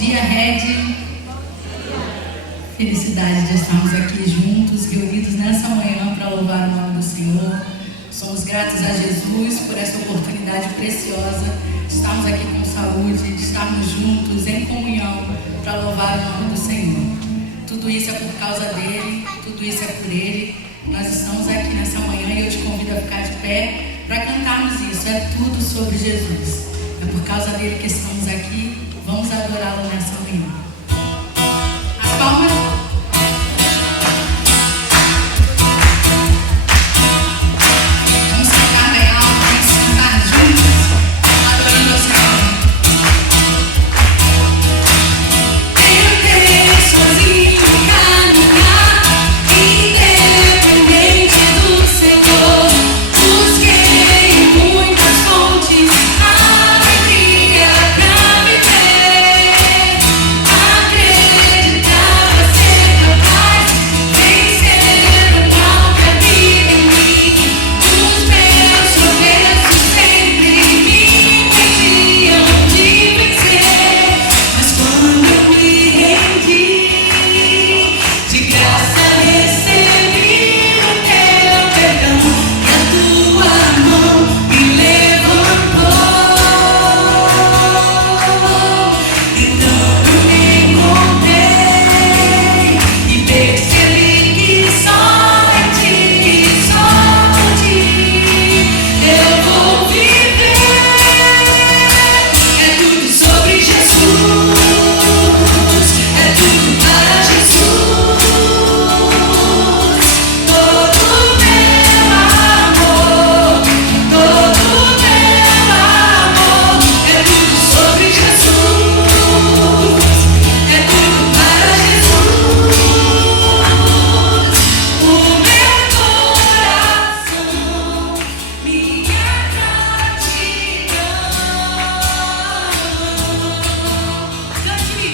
dia, Red. Felicidade de estarmos aqui juntos, reunidos nessa manhã para louvar o nome do Senhor. Somos gratos a Jesus por essa oportunidade preciosa de estarmos aqui com saúde, de estarmos juntos em comunhão para louvar o nome do Senhor. Tudo isso é por causa dele, tudo isso é por ele. Nós estamos aqui nessa manhã e eu te convido a ficar de pé para cantarmos isso. É tudo sobre Jesus. É por causa dele que estamos aqui. Vamos adorá-lo nessa manhã. As palmas. Vamos cantar bem alto, vamos cantar juntos, adorando ao Senhor. Tentei sozinho caminhar, independente do Senhor. Busquei em muitas fontes alegria pra viver. Acreditava ser capaz vencer o mal que habita em mim. Os meus tropeços sempre me impediam de vencer. Mas quando eu me rendi, de graça recebi o teu perdão, e a tua mão me levantou. Então eu me encontrei e percebi que só em ti, só por ti eu vou viver. É tudo sobre Jesus, é tudo para Jesus. Todo meu amor, todo meu amor, é tudo sobre Jesus, é tudo para Jesus. O meu coração, minha gratidão. Cante-me.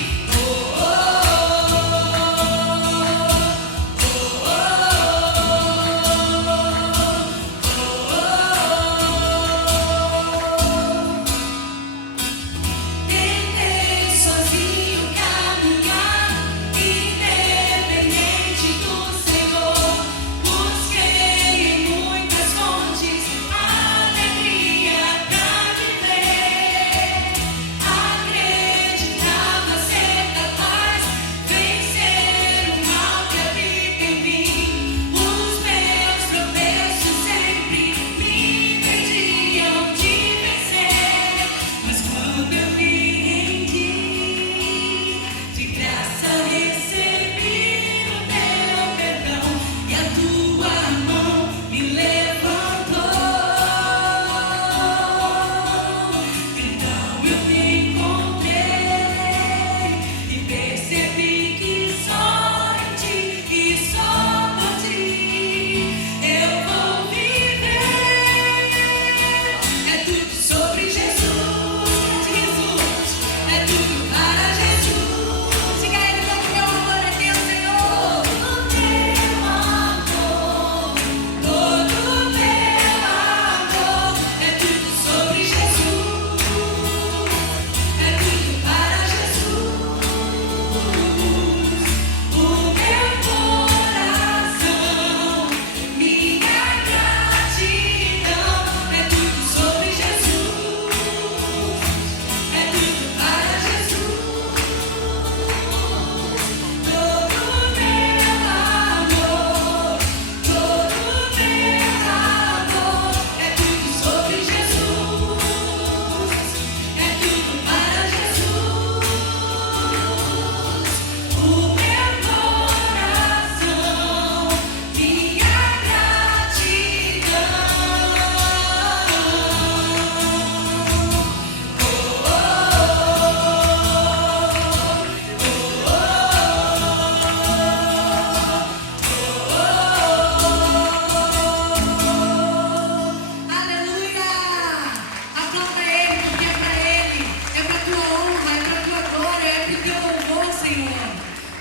Tentei sozinho caminhar, independente do Senhor. Busquei em muitas fontes alegria pra viver. Acreditava ser capaz vencer o mal que habita em mim. Os meus tropeços sempre me impediam de vencer. Mas quando eu me rendi, de graça recebi o teu perdão, e a tua mão me levantou. Então eu me encontrei e percebi que só em ti e só por ti eu vou viver. É tudo sobre Jesus, é tudo para Jesus. Diga a ele: todo meu amor é teu, Senhor. Todo meu amor, todo meu amor, é tudo sobre Jesus, é tudo para Jesus. O meu coração, minha gratidão, é tudo sobre Jesus, é tudo para Jesus. Todo meu amor, todo meu amor, é tudo sobre Jesus, é tudo para Jesus. O meu coração, minha gratidão. Aleluia! Aplauda ele, porque é para ele, é para a tua honra, é para a tua glória, é para o teu louvor, Senhor.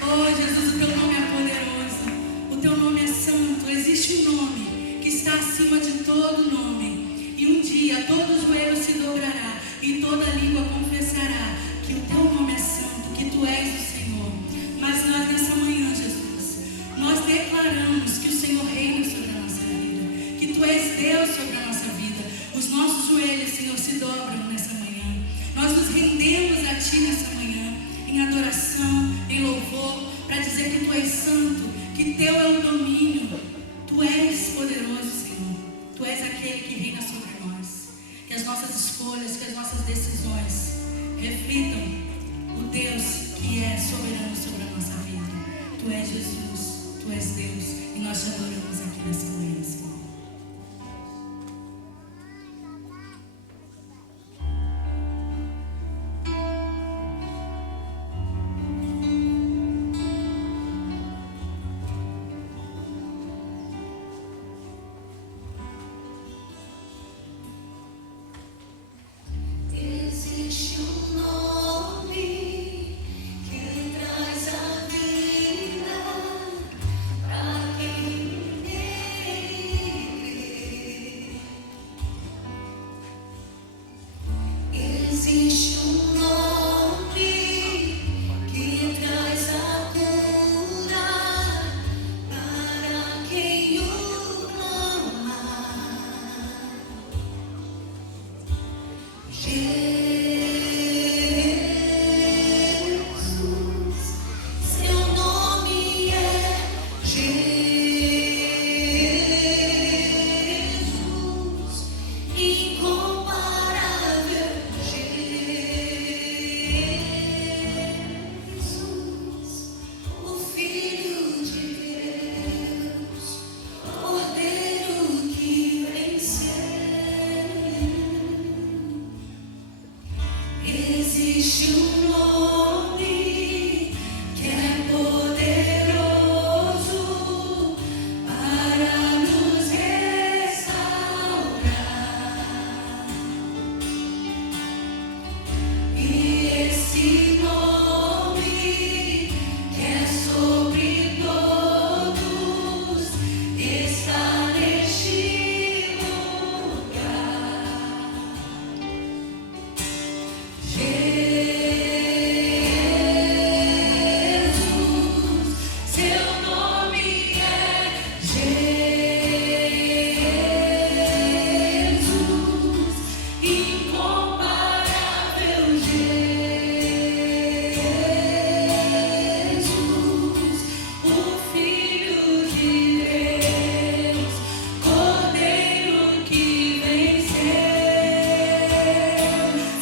Oh, Jesus, o teu nome é poderoso, o teu nome é santo. Existe um nome que está acima de todo nome, e um dia todo joelho se dobrará e toda língua confessará que o teu nome é santo, que Tu és o Senhor. Mas nós nessa manhã, Jesus, nós declaramos que o Senhor reina sobre a nossa vida, que Tu és Deus sobre a nossa vida. Os nossos joelhos, Senhor, se dobram nessa manhã. Nós nos rendemos a Ti nessa manhã, em adoração, em louvor, para dizer que Tu és santo, que Teu é o domínio. Tu és poderoso, Senhor. Tu és aquele que reina sobre nós. Que as nossas escolhas, que as nossas decisões reflitam o Deus que é soberano sobre a nossa vida. Tu és Jesus, Tu és Deus, e nós Te adoramos aqui nessa manhã, Senhor. Existe um nome que traz a vida pra quem nele crê. Existe um nome que traz a cura para quem o clama. Seu nome é Jesus, incomparável Jesus, o Filho de Deus, Cordeiro que venceu. Existe um nome que é poderoso para nos restaurar, e esse nome que é sobre todos está neste lugar. Jesus, seu nome é Jesus, incomparável Jesus, o Filho de Deus, Cordeiro que venceu.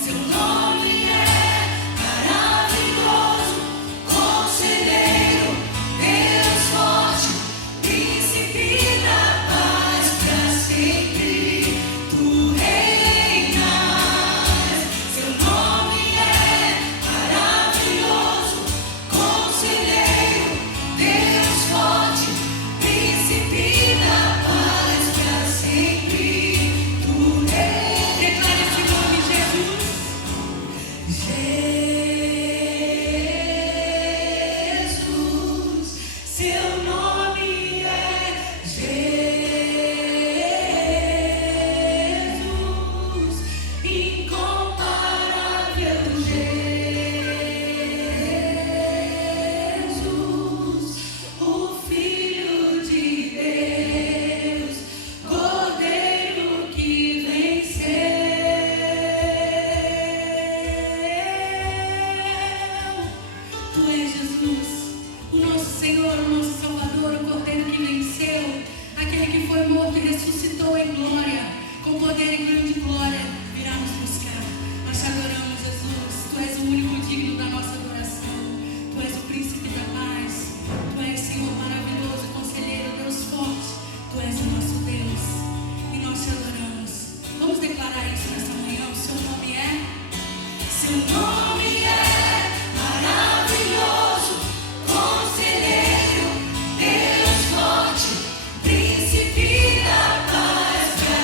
Seu nome é maravilhoso, Conselheiro, Deus forte, Príncipe da paz, pra sempre Tu reinas. Seu nome é maravilhoso, Conselheiro, Deus forte, Príncipe da paz, pra sempre Tu reinas. Declare esse nome, Jesus. Jesus, seu nome é Jesus, incomparável Jesus, o Filho de Deus, Cordeiro que venceu. Tu és Jesus, o nosso Senhor, o nosso Salvador, o Cordeiro que venceu, aquele que foi morto e ressuscitou em glória, com poder e grande glória, virá nos buscar. Nós Te adoramos, Jesus. Tu és o único digno da nossa adoração. Tu és o Príncipe da paz. Tu és, Senhor, maravilhoso, Conselheiro, Deus forte. Tu és o nosso Deus e nós Te adoramos. Vamos declarar isso nessa manhã. O Seu nome é? Seu nome é maravilhoso, Conselheiro, Deus forte, Príncipe da paz, pra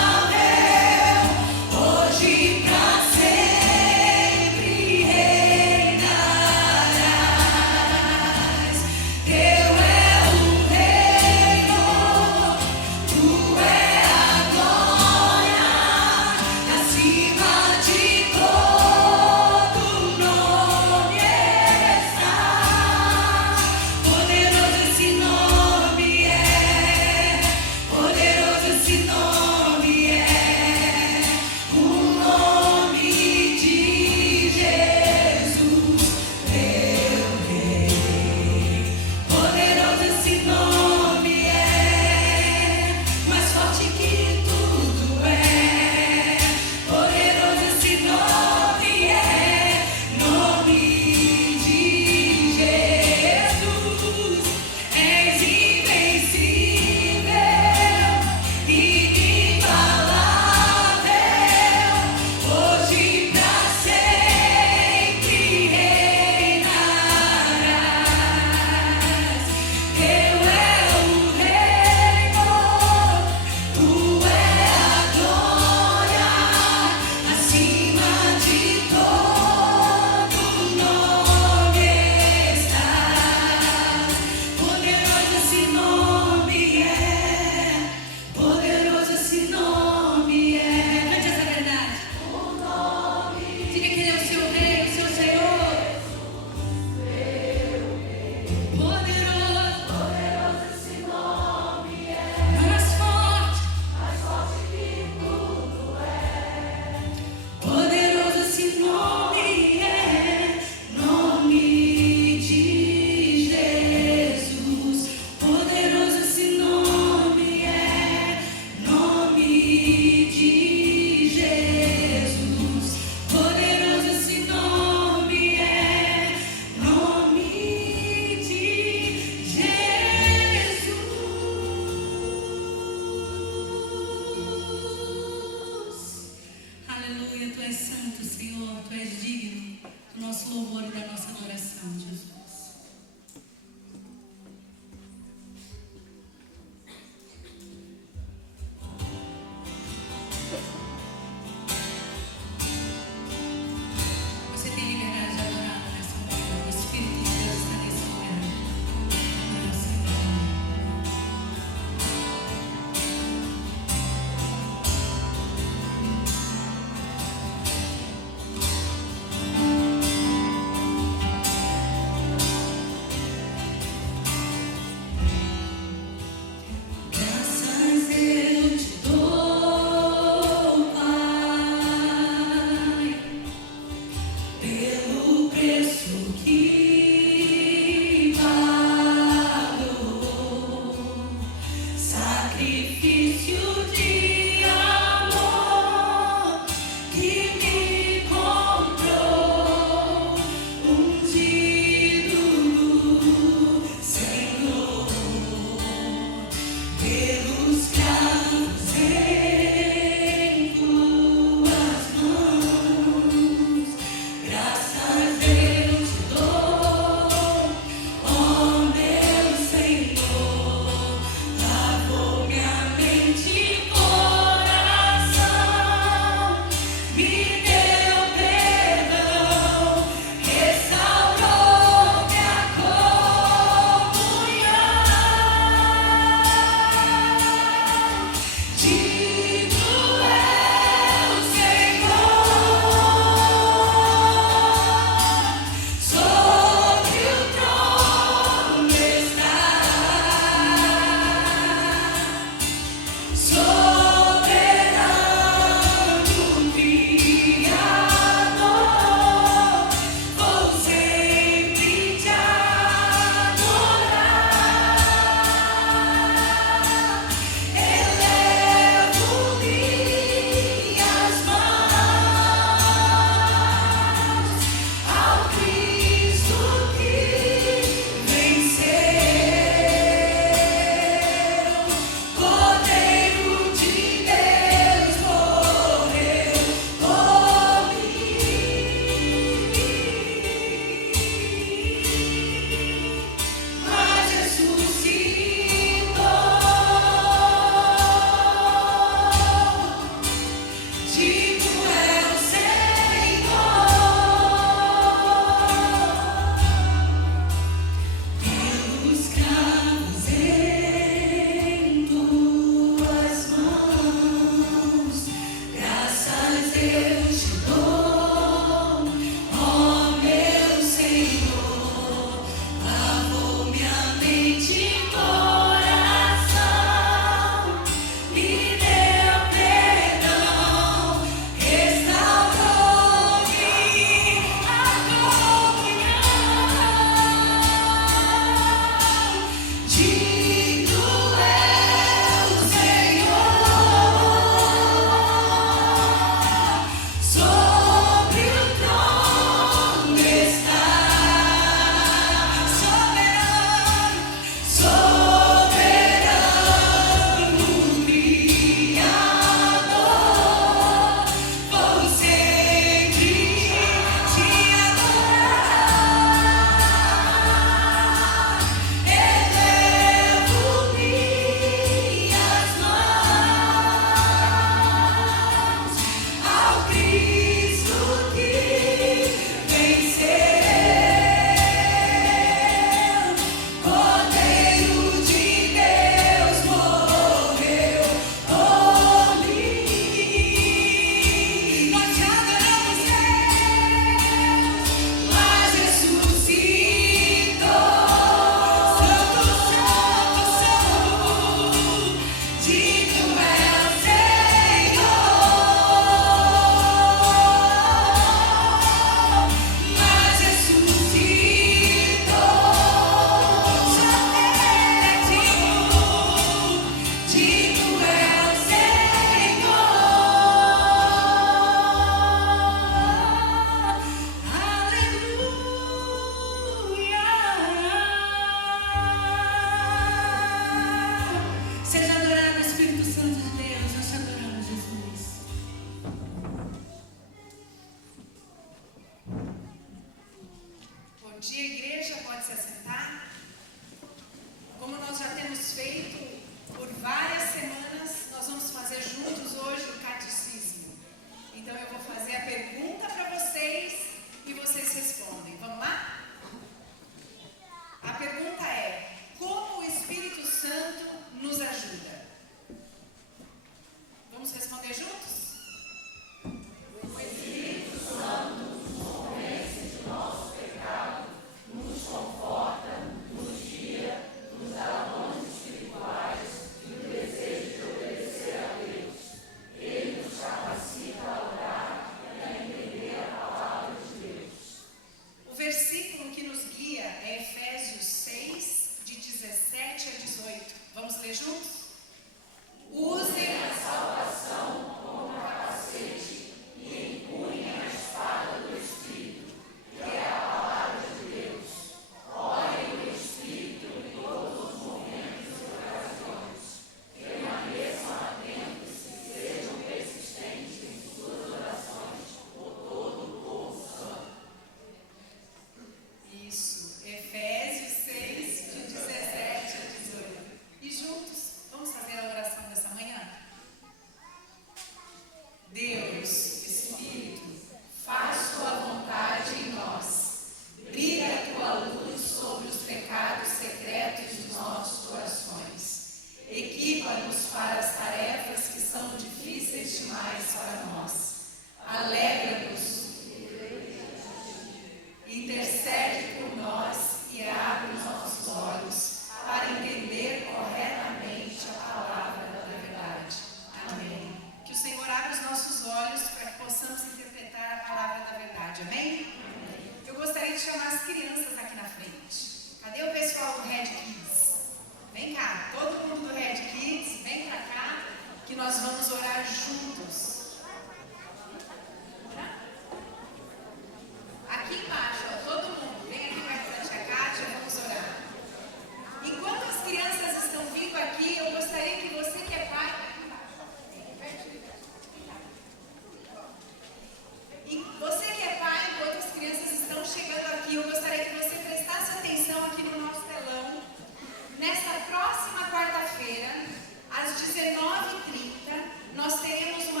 Às 19h30, nós teremos uma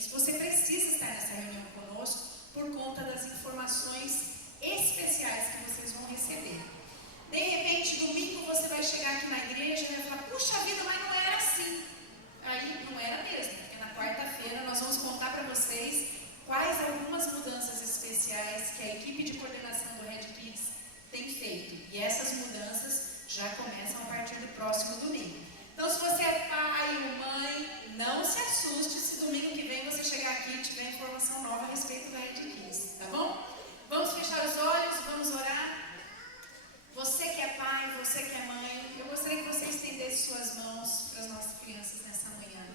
Kids, você precisa estar nessa reunião conosco por conta das informações especiais que vocês vão receber. De repente, domingo você vai chegar aqui na igreja e vai falar, puxa vida, mas não era assim. Aí não era mesmo, porque na quarta-feira nós vamos contar para vocês quais algumas mudanças especiais que a equipe de coordenação do Red Kids tem feito. E essas mudanças já começam a partir do próximo domingo. Então, se você é pai ou mãe, não se assuste se domingo que vem você chegar aqui e tiver informação nova a respeito da Red Kids, tá bom? Vamos fechar os olhos, vamos orar. Você que é pai, você que é mãe, eu gostaria que você estendesse suas mãos para as nossas crianças nessa manhã,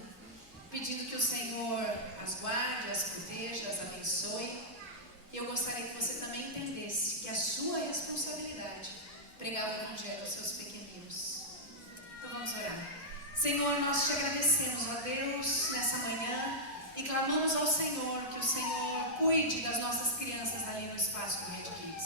pedindo que o Senhor as guarde, as proteja, as abençoe. E eu gostaria que você também entendesse que é a sua responsabilidade pregar o Evangelho aos seus pequeninos. Então vamos orar. Senhor, nós te agradecemos, ó Deus, nessa manhã e clamamos ao Senhor que o Senhor cuide das nossas crianças ali no espaço do Red Kids.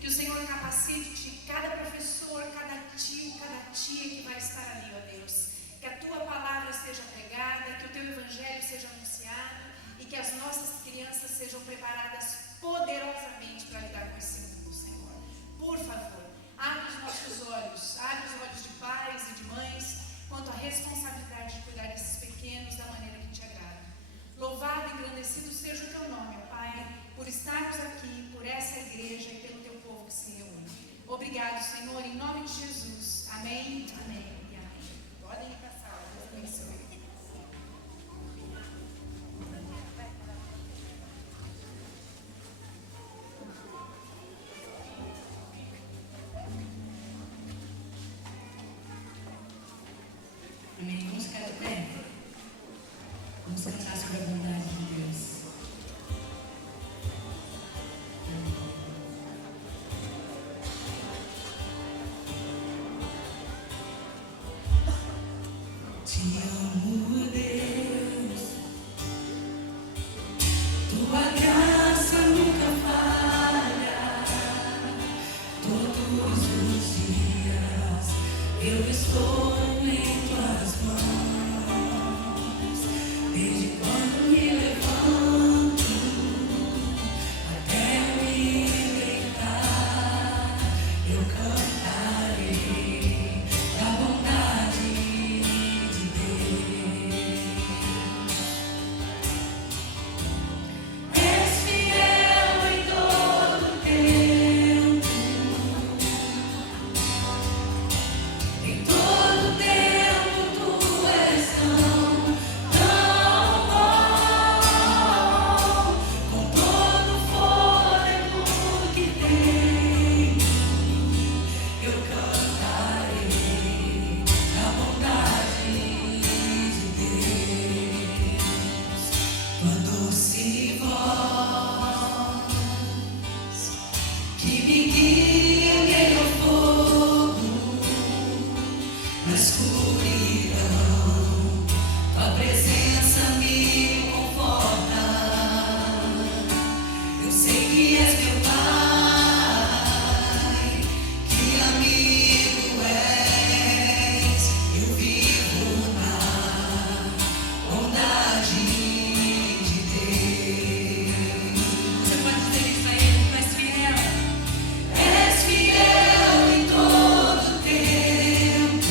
Que o Senhor capacite cada professor, cada tio, cada tia que vai estar ali, ó Deus. Que a tua palavra seja pregada, que o teu evangelho seja anunciado e que as nossas crianças sejam preparadas poderosamente para lidar com esse mundo, Senhor. Por favor, abre os nossos olhos, abre os olhos de pais e de mães quanto à responsabilidade de cuidar desses pequenos da maneira que te agrada. Louvado e engrandecido seja o teu nome, ó Pai, por estarmos aqui, por essa igreja e pelo teu povo que se reúne. Obrigado, Senhor, em nome de Jesus. Amém, amém e amém. Podem ir para a sala, Deus abençoe. Amém. Vamos ficar de pé? Vamos cantar sobre a bondade de Deus. Te amo, Deus, tua graça nunca falha. Todos os dias eu estou em tuas mãos. Desde quando me levanto até me deitar, eu cantarei da bondade de Deus. És fiel em todo tempo, em todo tempo tu és tão bom. Com todo o fôlego que tenho, eu cantarei da bondade de Deus. Tua doce voz que me guia em meio ao fogo, na escuridão, tua presença me conforta. Eu sei que és meu Pai, que amigo és. Eu vivo na bondade de Deus. Você pode dizer isso a Ele, tu és fiel. És fiel em todo tempo,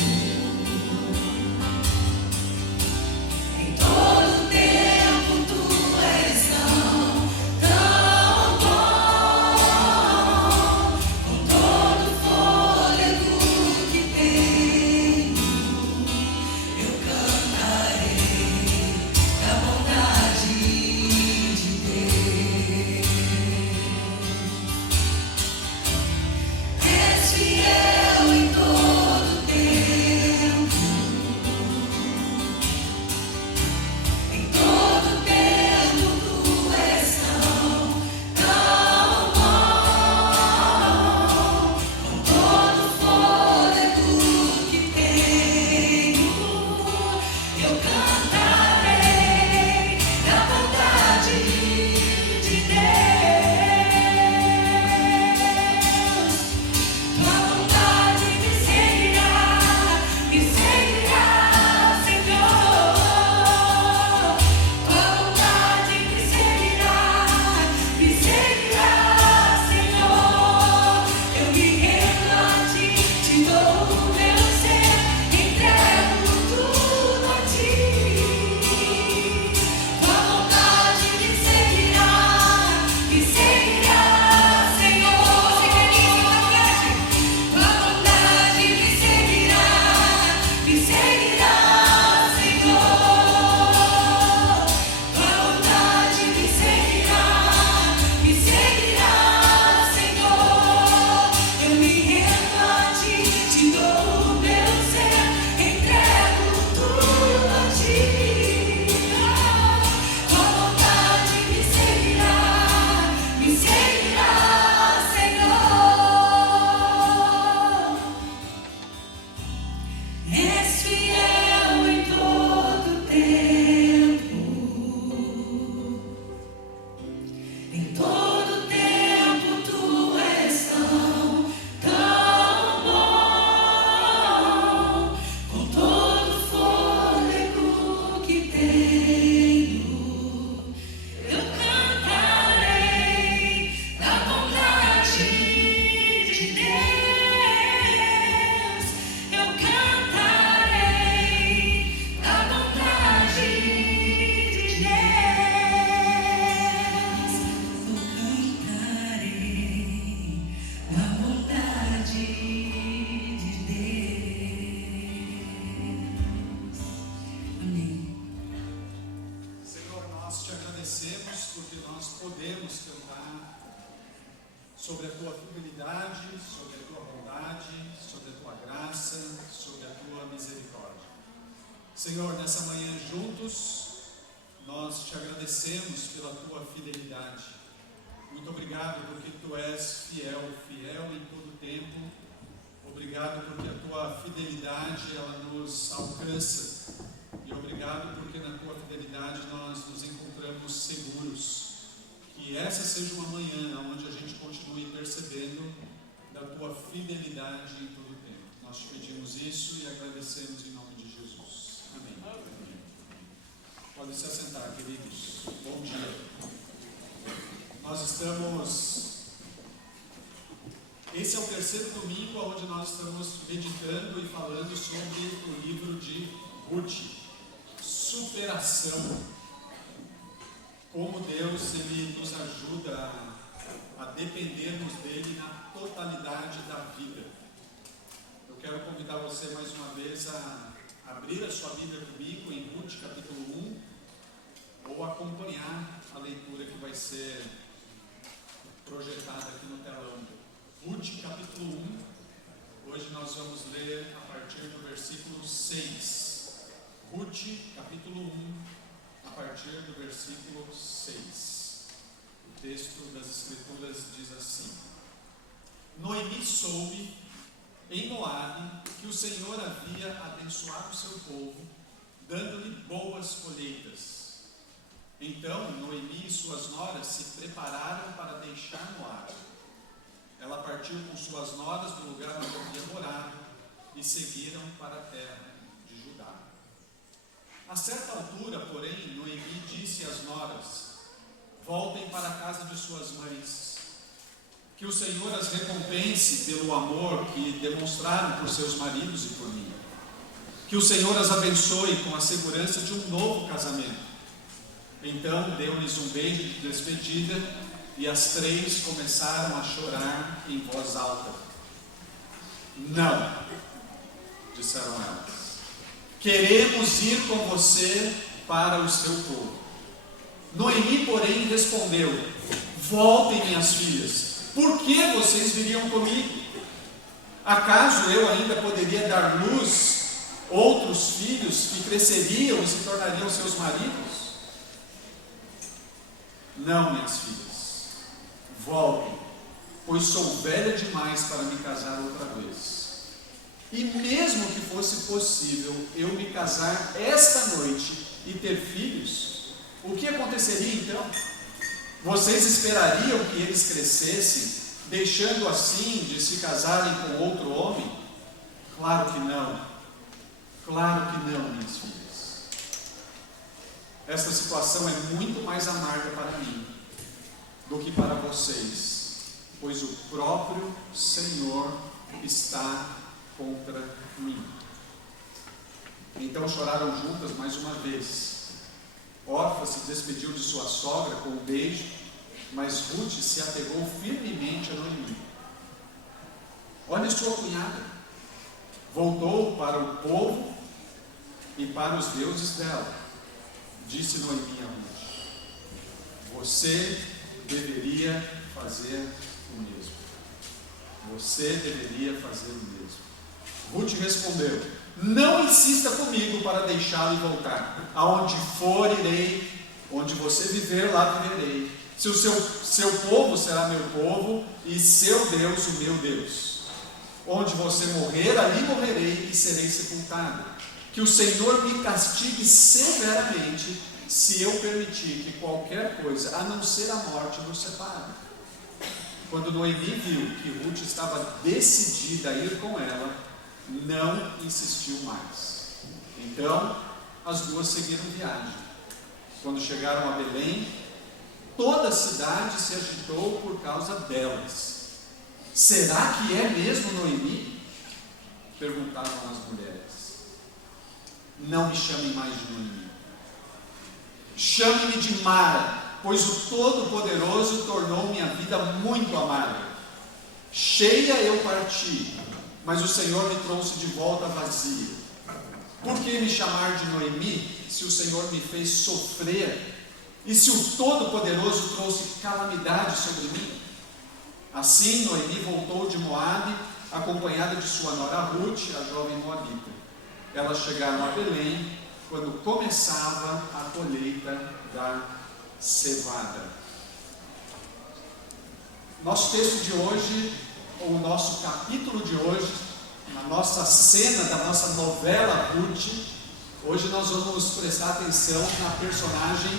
Senhor, nessa manhã juntos, nós te agradecemos pela tua fidelidade. Muito obrigado porque tu és fiel, fiel em todo tempo. Obrigado porque a tua fidelidade, ela nos alcança. E obrigado porque na tua fidelidade nós nos encontramos seguros. Que essa seja uma manhã onde a gente continue percebendo da tua fidelidade em todo tempo. Nós te pedimos isso e agradecemos em nome de Jesus. Amém. Pode se assentar, queridos. Bom dia. Nós estamos... Esse é o terceiro domingo onde nós estamos meditando e falando sobre o livro de Ruth. Superação. Como Deus ele nos ajuda a dependermos dele na totalidade da vida. Eu quero convidar você mais uma vez a abrir a sua Bíblia comigo em Ruth capítulo 1 ou acompanhar a leitura que vai ser projetada aqui no telão. Ruth capítulo 1, hoje nós vamos ler a partir do versículo 6. Ruth capítulo 1, a partir do versículo 6. O texto das Escrituras diz assim: Noemi soube em Moabe que o Senhor havia abençoado o seu povo, dando-lhe boas colheitas. Então Noemi e suas noras se prepararam para deixar Moabe. Ela partiu com suas noras do lugar onde havia morado e seguiram para a terra de Judá. A certa altura, porém, Noemi disse às noras: voltem para a casa de suas mães. Que o Senhor as recompense pelo amor que demonstraram por seus maridos e por mim. Que o Senhor as abençoe com a segurança de um novo casamento. Então deu-lhes um beijo de despedida e as três começaram a chorar em voz alta. Não, disseram elas. Queremos ir com você para o seu povo. Noemi, porém, respondeu: voltem, minhas filhas. Por que vocês viriam comigo? Acaso eu ainda poderia dar luz outros filhos que cresceriam e se tornariam seus maridos? Não, minhas filhas. Voltem, pois sou velha demais para me casar outra vez. E mesmo que fosse possível eu me casar esta noite e ter filhos, o que aconteceria então? Vocês esperariam que eles crescessem, deixando assim de se casarem com outro homem? Claro que não. Claro que não, minhas filhas. Esta situação é muito mais amarga para mim do que para vocês, pois o próprio Senhor está contra mim. Então choraram juntas mais uma vez. Orfa se despediu de sua sogra com um beijo, mas Ruth se apegou firmemente a Noemi. Olha sua cunhada, voltou para o povo e para os deuses dela. Disse Noemi a Ruth: você deveria fazer o mesmo. Você deveria fazer o mesmo. Ruth respondeu: não insista comigo para deixá-lo e voltar. Aonde for, irei. Onde você viver, lá viverei. Se o seu povo será meu povo, e seu Deus, o meu Deus. Onde você morrer, ali morrerei e serei sepultado. Que o Senhor me castigue severamente, se eu permitir que qualquer coisa, a não ser a morte, nos separe. Quando Noemi viu que Ruth estava decidida a ir com ela, não insistiu mais. Então, as duas seguiram viagem. Quando chegaram a Belém, toda a cidade se agitou por causa delas. Será que é mesmo Noemi? Perguntavam as mulheres. Não me chamem mais de Noemi. Chame-me de Mara, pois o Todo-Poderoso tornou minha vida muito amarga. Cheia eu parti, mas o Senhor me trouxe de volta vazia. Por que me chamar de Noemi, se o Senhor me fez sofrer? E se o Todo-Poderoso trouxe calamidade sobre mim? Assim Noemi voltou de Moabe, acompanhada de sua nora Ruth, a jovem moabita. Elas chegaram a Belém quando começava a colheita da cevada. Nosso texto de hoje, ou o nosso capítulo de hoje, na nossa cena da nossa novela Ruth, hoje nós vamos prestar atenção na personagem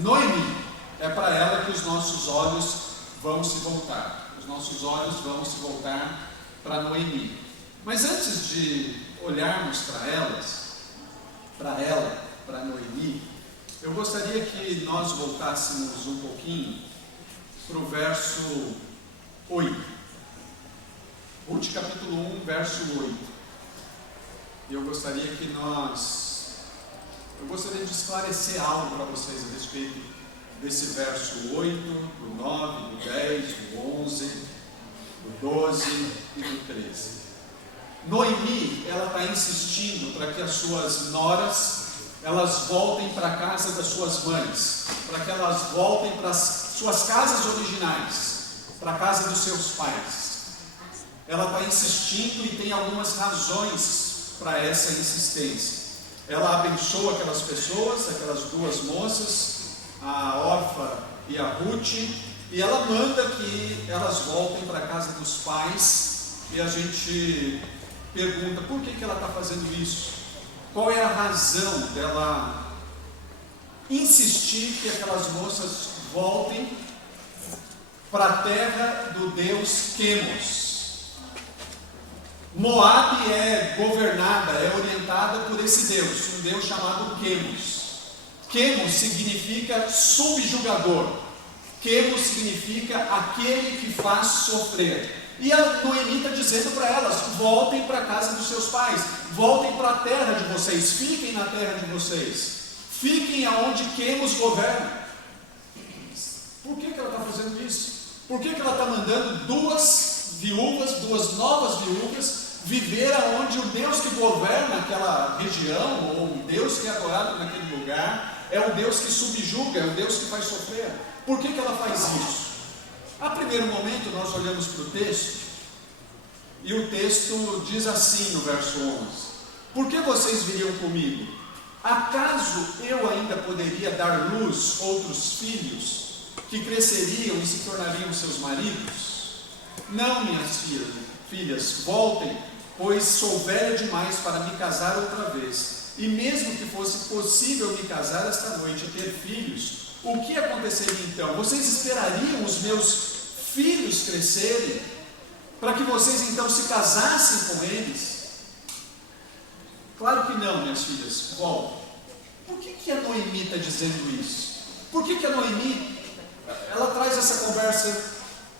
Noemi. É para ela que os nossos olhos vão se voltar. Os nossos olhos vão se voltar para Noemi. Mas antes de olharmos para Noemi, eu gostaria que nós voltássemos um pouquinho para o verso 8. Ruth capítulo 1, verso 8. E eu gostaria de esclarecer algo para vocês a respeito desse verso 8, do 9, do 10, do 11, do 12 e do 13. Noemi, ela está insistindo para que as suas noras, elas voltem para a casa das suas mães, para que elas voltem para as suas casas originais, para a casa dos seus pais. Ela está insistindo e tem algumas razões para essa insistência. Ela abençoa aquelas pessoas, aquelas duas moças, a Orfa e a Ruth, e ela manda que elas voltem para a casa dos pais. E a gente pergunta, por que ela está fazendo isso? Qual é a razão dela insistir que aquelas moças voltem para a terra do deus Quemos? Moabe é governada, é orientada por esse deus, um deus chamado Quemos. Quemos significa subjugador. Quemos significa aquele que faz sofrer. E a Noemi está dizendo para elas, voltem para a casa dos seus pais, voltem para a terra de vocês, fiquem na terra de vocês, fiquem aonde Quemos governa. Por que ela está fazendo isso? Por que ela está mandando duas novas viúvas, viver aonde o Deus que governa aquela região, ou o Deus que é adorado naquele lugar, é o Deus que subjuga, é o Deus que faz sofrer? Por que ela faz isso? A primeiro momento nós olhamos para o texto, e o texto diz assim no verso 11: por que vocês viriam comigo? Acaso eu ainda poderia dar luz outros filhos, que cresceriam e se tornariam seus maridos? Não, minhas filhas, voltem, pois sou velha demais para me casar outra vez. E mesmo que fosse possível me casar esta noite e ter filhos, o que aconteceria então? Vocês esperariam os meus filhos crescerem, para que vocês então se casassem com eles? Claro que não, minhas filhas, voltem. Por que a Noemi está dizendo isso? Por que a Noemi, ela traz essa conversa?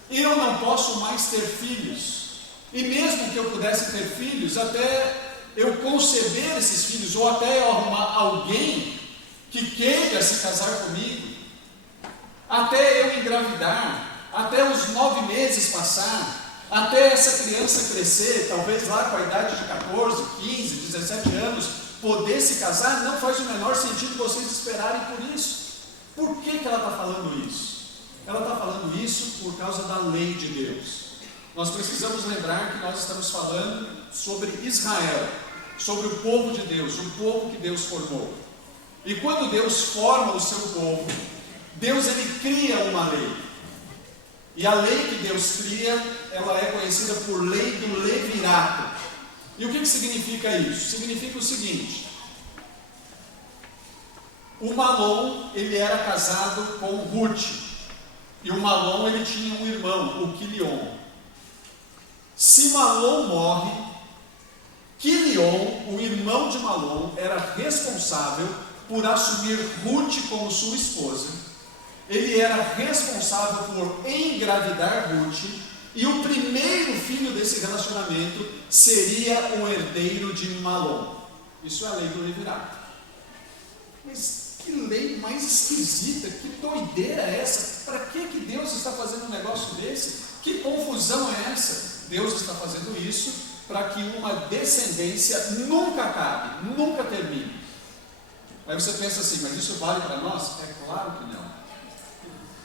Eu não posso mais ter filhos, e mesmo que eu pudesse ter filhos, até eu conceber esses filhos, ou até eu arrumar alguém que queira se casar comigo, até eu engravidar, até os 9 meses passar, até essa criança crescer, talvez lá com a idade de 14, 15, 17 anos, poder se casar, não faz o menor sentido vocês esperarem por isso. Por que ela está falando isso? Ela está falando isso por causa da lei de Deus. Nós precisamos lembrar que nós estamos falando sobre Israel, sobre o povo de Deus, o povo que Deus formou. E quando Deus forma o seu povo, Deus ele cria uma lei. E a lei que Deus cria, ela é conhecida por lei do levirato. E o que significa isso? Significa o seguinte: o Malom, ele era casado com Ruth. E o Malom, ele tinha um irmão, o Quilion. Se Malom morre, Quilion, o irmão de Malom, era responsável por assumir Ruth como sua esposa. Ele era responsável por engravidar Ruth. E o primeiro filho desse relacionamento seria o herdeiro de Malom. Isso é a lei do levirato. Mas que lei mais esquisita, que doideira é essa? Para que Deus está fazendo um negócio desse? Que confusão é essa? Deus está fazendo isso para que uma descendência nunca acabe, nunca termine. Aí você pensa assim, mas isso vale para nós? É claro que não.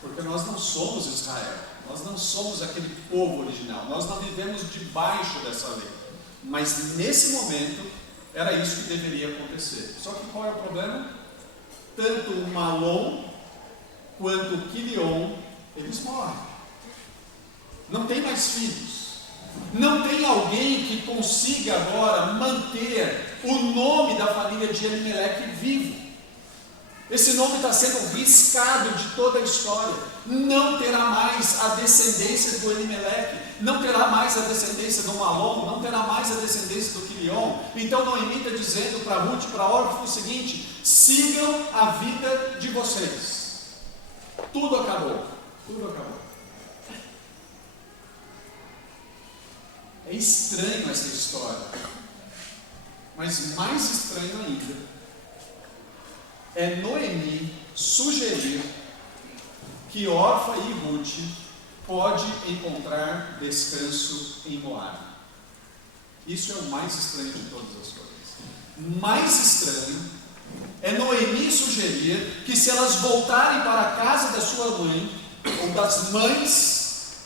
Porque nós não somos Israel, nós não somos aquele povo original, nós não vivemos debaixo dessa lei. Mas nesse momento, Era isso que deveria acontecer. Só que qual é o problema? Tanto o Malom quanto o Quilion, eles morrem. Não tem mais filhos. Não tem alguém que consiga agora manter o nome da família de Elimeleque vivo. Esse nome está sendo riscado de toda a história. Não terá mais a descendência do Elimeleque, não terá mais a descendência do Malom, não terá mais a descendência do Quilion. Então Noemi está dizendo para Ruth e para Orfa o seguinte: sigam a vida de vocês. Tudo acabou. Tudo acabou. É estranho essa história, mas mais estranho ainda é Noemi sugerir que Orfa e Ruth pode encontrar descanso em Moabe. Isso é o mais estranho de todas as coisas. Mais estranho é Noemi sugerir que se elas voltarem para a casa da sua mãe ou das mães,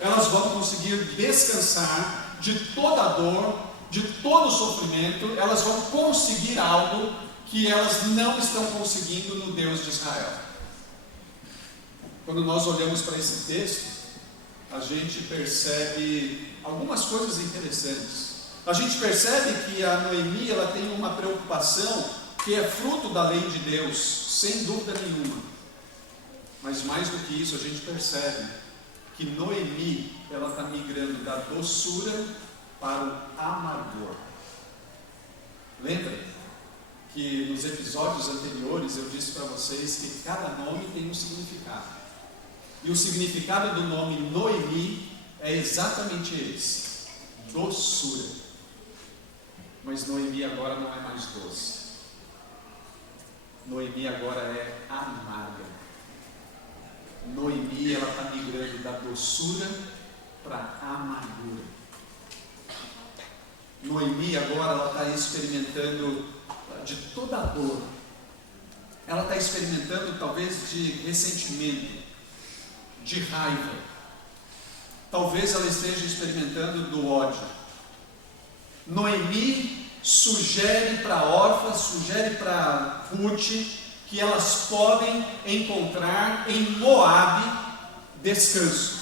elas vão conseguir descansar de toda a dor, de todo o sofrimento. Elas vão conseguir algo que elas não estão conseguindo no Deus de Israel. Quando nós olhamos para esse texto, a gente percebe algumas coisas interessantes. A gente percebe que a Noemi, ela tem uma preocupação que é fruto da lei de Deus, sem dúvida nenhuma. Mas mais do que isso, a gente percebe que Noemi, ela está migrando da doçura para o amargor. Lembra que nos episódios anteriores eu disse para vocês que cada nome tem um significado. E o significado do nome Noemi é exatamente esse: doçura. Mas Noemi agora não é mais doce. Noemi agora é amarga. Noemi, ela está migrando da doçura para a amargura. Noemi agora, ela está experimentando de toda a dor. Ela está experimentando talvez de ressentimento, de raiva. Talvez ela esteja experimentando do ódio. Noemi sugere para Orfa, sugere para Ruth que elas podem encontrar em Moabe descanso.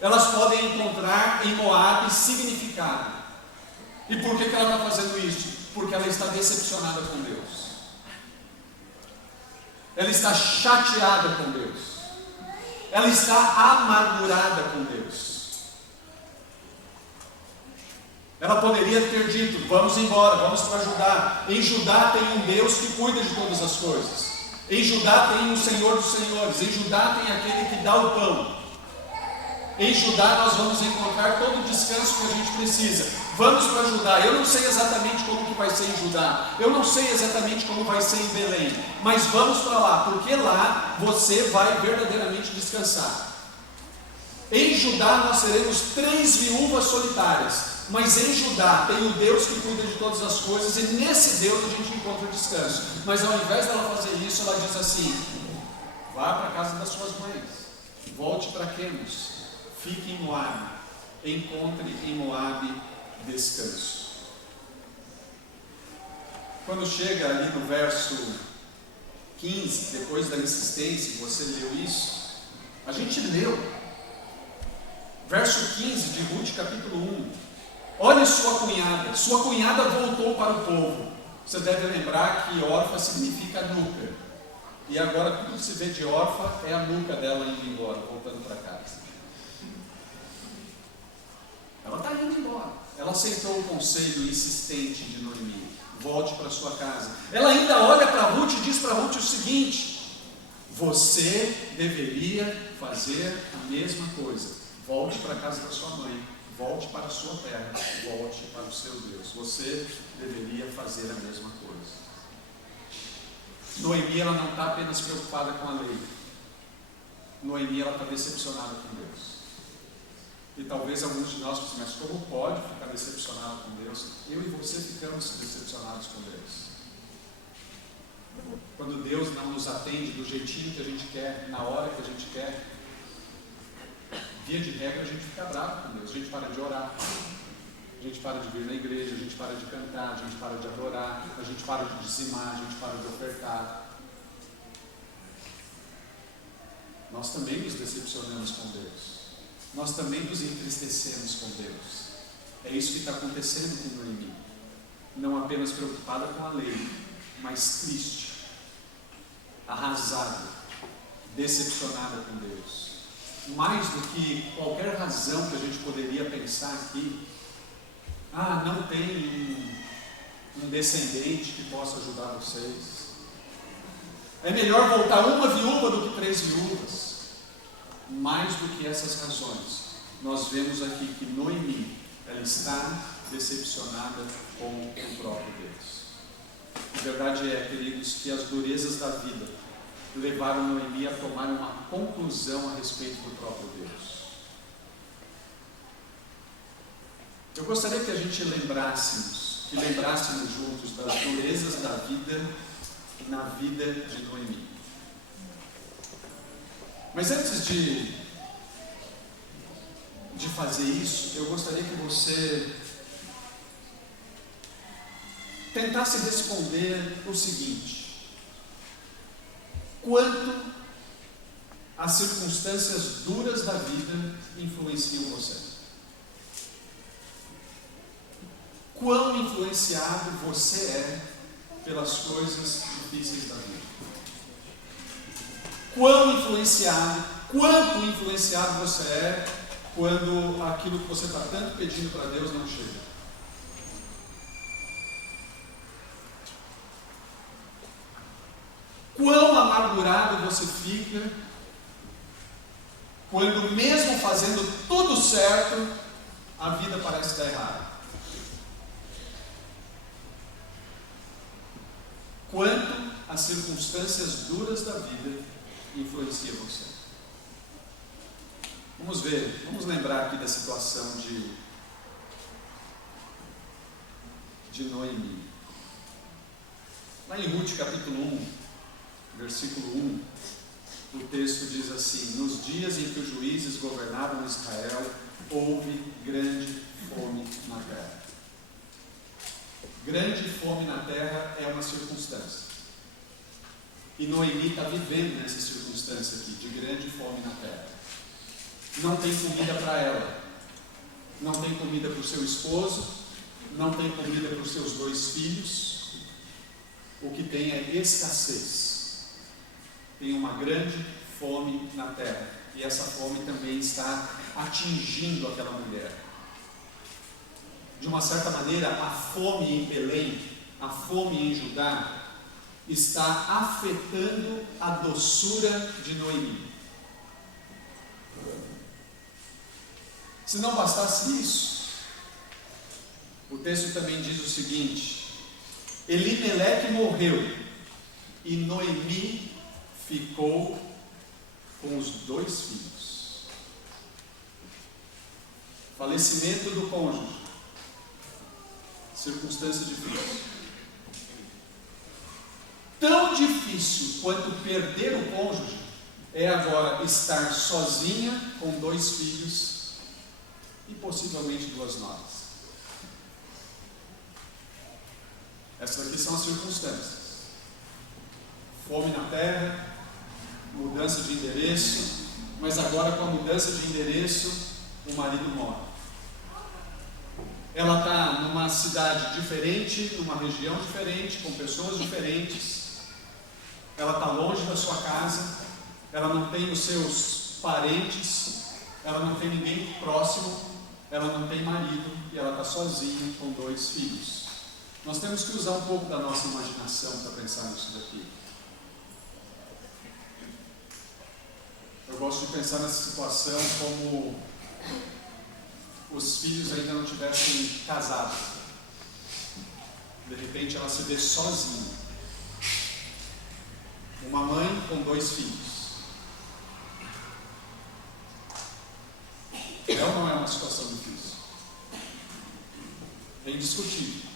Elas podem encontrar em Moabe significado. E por que ela está fazendo isso? Porque ela está decepcionada com Deus. Ela está chateada com Deus. Ela está amargurada com Deus. Ela poderia ter dito: vamos embora, vamos para Judá. Em Judá tem um Deus que cuida de todas as coisas. Em Judá tem o Senhor dos Senhores. Em Judá tem aquele que dá o pão. Em Judá nós vamos encontrar todo o descanso que a gente precisa. Vamos para Judá. Eu não sei exatamente como que vai ser em Judá. Eu não sei exatamente como vai ser em Belém. Mas vamos para lá, porque lá você vai verdadeiramente descansar. Em Judá nós seremos 3 viúvas solitárias. Mas em Judá tem o Deus que cuida de todas as coisas, e nesse Deus a gente encontra o descanso. Mas ao invés dela fazer isso, ela diz assim: vá para a casa das suas mães, volte para Quemos, fique em Moabe, encontre em Moabe descanso. Quando chega ali no verso 15, depois da insistência, você leu isso, a gente leu, verso 15 de Ruth capítulo 1. Olha sua cunhada voltou para o povo. Você deve lembrar que Orfa significa nuca. E agora tudo que se vê de Orfa é a nuca dela indo embora, voltando para casa. Ela está indo embora. Ela aceitou o conselho insistente de Noemi: volte para sua casa. Ela ainda olha para Ruth e diz para Ruth o seguinte: você deveria fazer a mesma coisa. Volte para a casa da sua mãe. Volte para a sua terra, volte para o seu Deus. Você deveria fazer a mesma coisa. Noemi, ela não está apenas preocupada com a lei. Noemi, ela está decepcionada com Deus. E talvez alguns de nós pensem: mas como pode ficar decepcionado com Deus? Eu e você ficamos decepcionados com Deus. Quando Deus não nos atende do jeitinho que a gente quer, na hora que a gente quer, via de regra, a gente fica bravo com Deus, a gente para de orar. A gente para de vir na igreja, a gente para de cantar, a gente para de adorar, a gente para de dizimar, a gente para de ofertar. Nós também nos decepcionamos com Deus. Nós também nos entristecemos com Deus. É isso que está acontecendo com Noemi. Não apenas preocupada com a lei, mas triste, arrasada, decepcionada com Deus. Mais do que qualquer razão que a gente poderia pensar aqui, não tem um descendente que possa ajudar vocês. É melhor voltar uma viúva do que 3 viúvas. Mais do que essas razões, nós vemos aqui que Noemi, ela está decepcionada com o próprio Deus. A verdade é, queridos, que as durezas da vida levaram Noemi a tomar uma conclusão a respeito do próprio Deus. Eu gostaria que a gente lembrássemos juntos das durezas da vida na vida de Noemi. Mas antes de fazer isso, eu gostaria que você tentasse responder o seguinte: quanto as circunstâncias duras da vida influenciam você? Quão influenciado você é pelas coisas difíceis da vida? Quanto influenciado você é quando aquilo que você está tanto pedindo para Deus não chega? Quão amargurado você fica quando, mesmo fazendo tudo certo, a vida parece dar errado? Quanto as circunstâncias duras da vida influenciam você? Vamos ver, vamos lembrar aqui da situação de Noemi. Lá em Ruth capítulo 1, versículo 1, o texto diz assim: nos dias em que os juízes governavam Israel, houve grande fome na terra. Grande fome na terra é uma circunstância. E Noemi está vivendo nessa circunstância aqui, de grande fome na terra. Não tem comida para ela, não tem comida para o seu esposo, não tem comida para os seus 2 filhos. O que tem é escassez. Tem uma grande fome na terra. E essa fome também está atingindo aquela mulher. De uma certa maneira, a fome em Belém, a fome em Judá, está afetando a doçura de Noemi. Se não bastasse isso, o texto também diz o seguinte: Elimeleque morreu e Noemi ficou com os 2 filhos. Falecimento do cônjuge, circunstância difícil. Tão difícil quanto perder o cônjuge é agora estar sozinha com 2 filhos e possivelmente 2 noras. Essas aqui são as circunstâncias. Fome na terra, mudança de endereço, mas agora com a mudança de endereço, o marido morre. Ela está numa cidade diferente, numa região diferente, com pessoas diferentes. Ela está longe da sua casa, ela não tem os seus parentes, ela não tem ninguém próximo, ela não tem marido e ela está sozinha com 2 filhos. Nós temos que usar um pouco da nossa imaginação para pensar nisso daqui. Eu gosto de pensar nessa situação como os filhos ainda não tivessem casado. De repente ela se vê sozinha. Uma mãe com 2 filhos. É ou não é uma situação difícil? É indiscutível.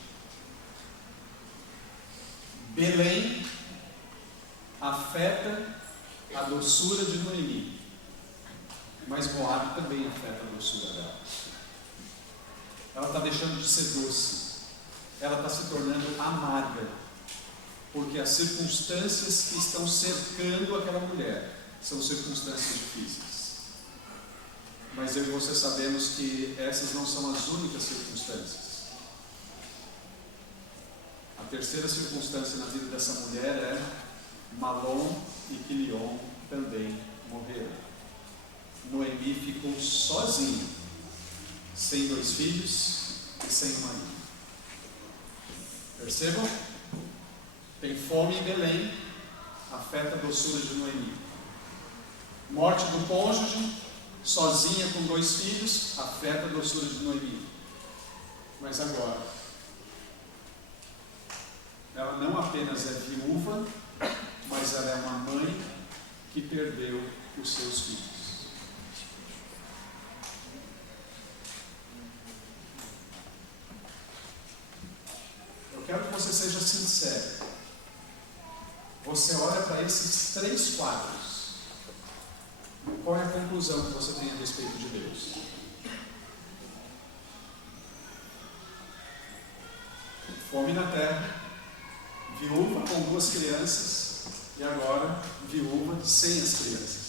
Belém afeta a doçura de Noemi, mas Moabe também afeta a doçura dela. ela está deixando de ser doce, ela está se tornando amarga, porque as circunstâncias que estão cercando aquela mulher são circunstâncias difíceis. Mas eu e você sabemos que essas não são as únicas circunstâncias. A terceira circunstância na vida dessa mulher é Malom e Quilion também morreram. Noemi ficou sozinha, sem 2 filhos e sem um marido. Percebam? Tem fome em Belém, afeta a doçura de Noemi. Morte do cônjuge, sozinha com 2 filhos, afeta a doçura de Noemi. Mas agora, ela não apenas é viúva, mas ela é uma mãe que perdeu os seus filhos. Eu quero que você seja sincero. Você olha para esses 3 quadros. Qual é a conclusão que você tem a respeito de Deus? Fome na terra, viúva com 2 crianças e agora viúva sem as crianças.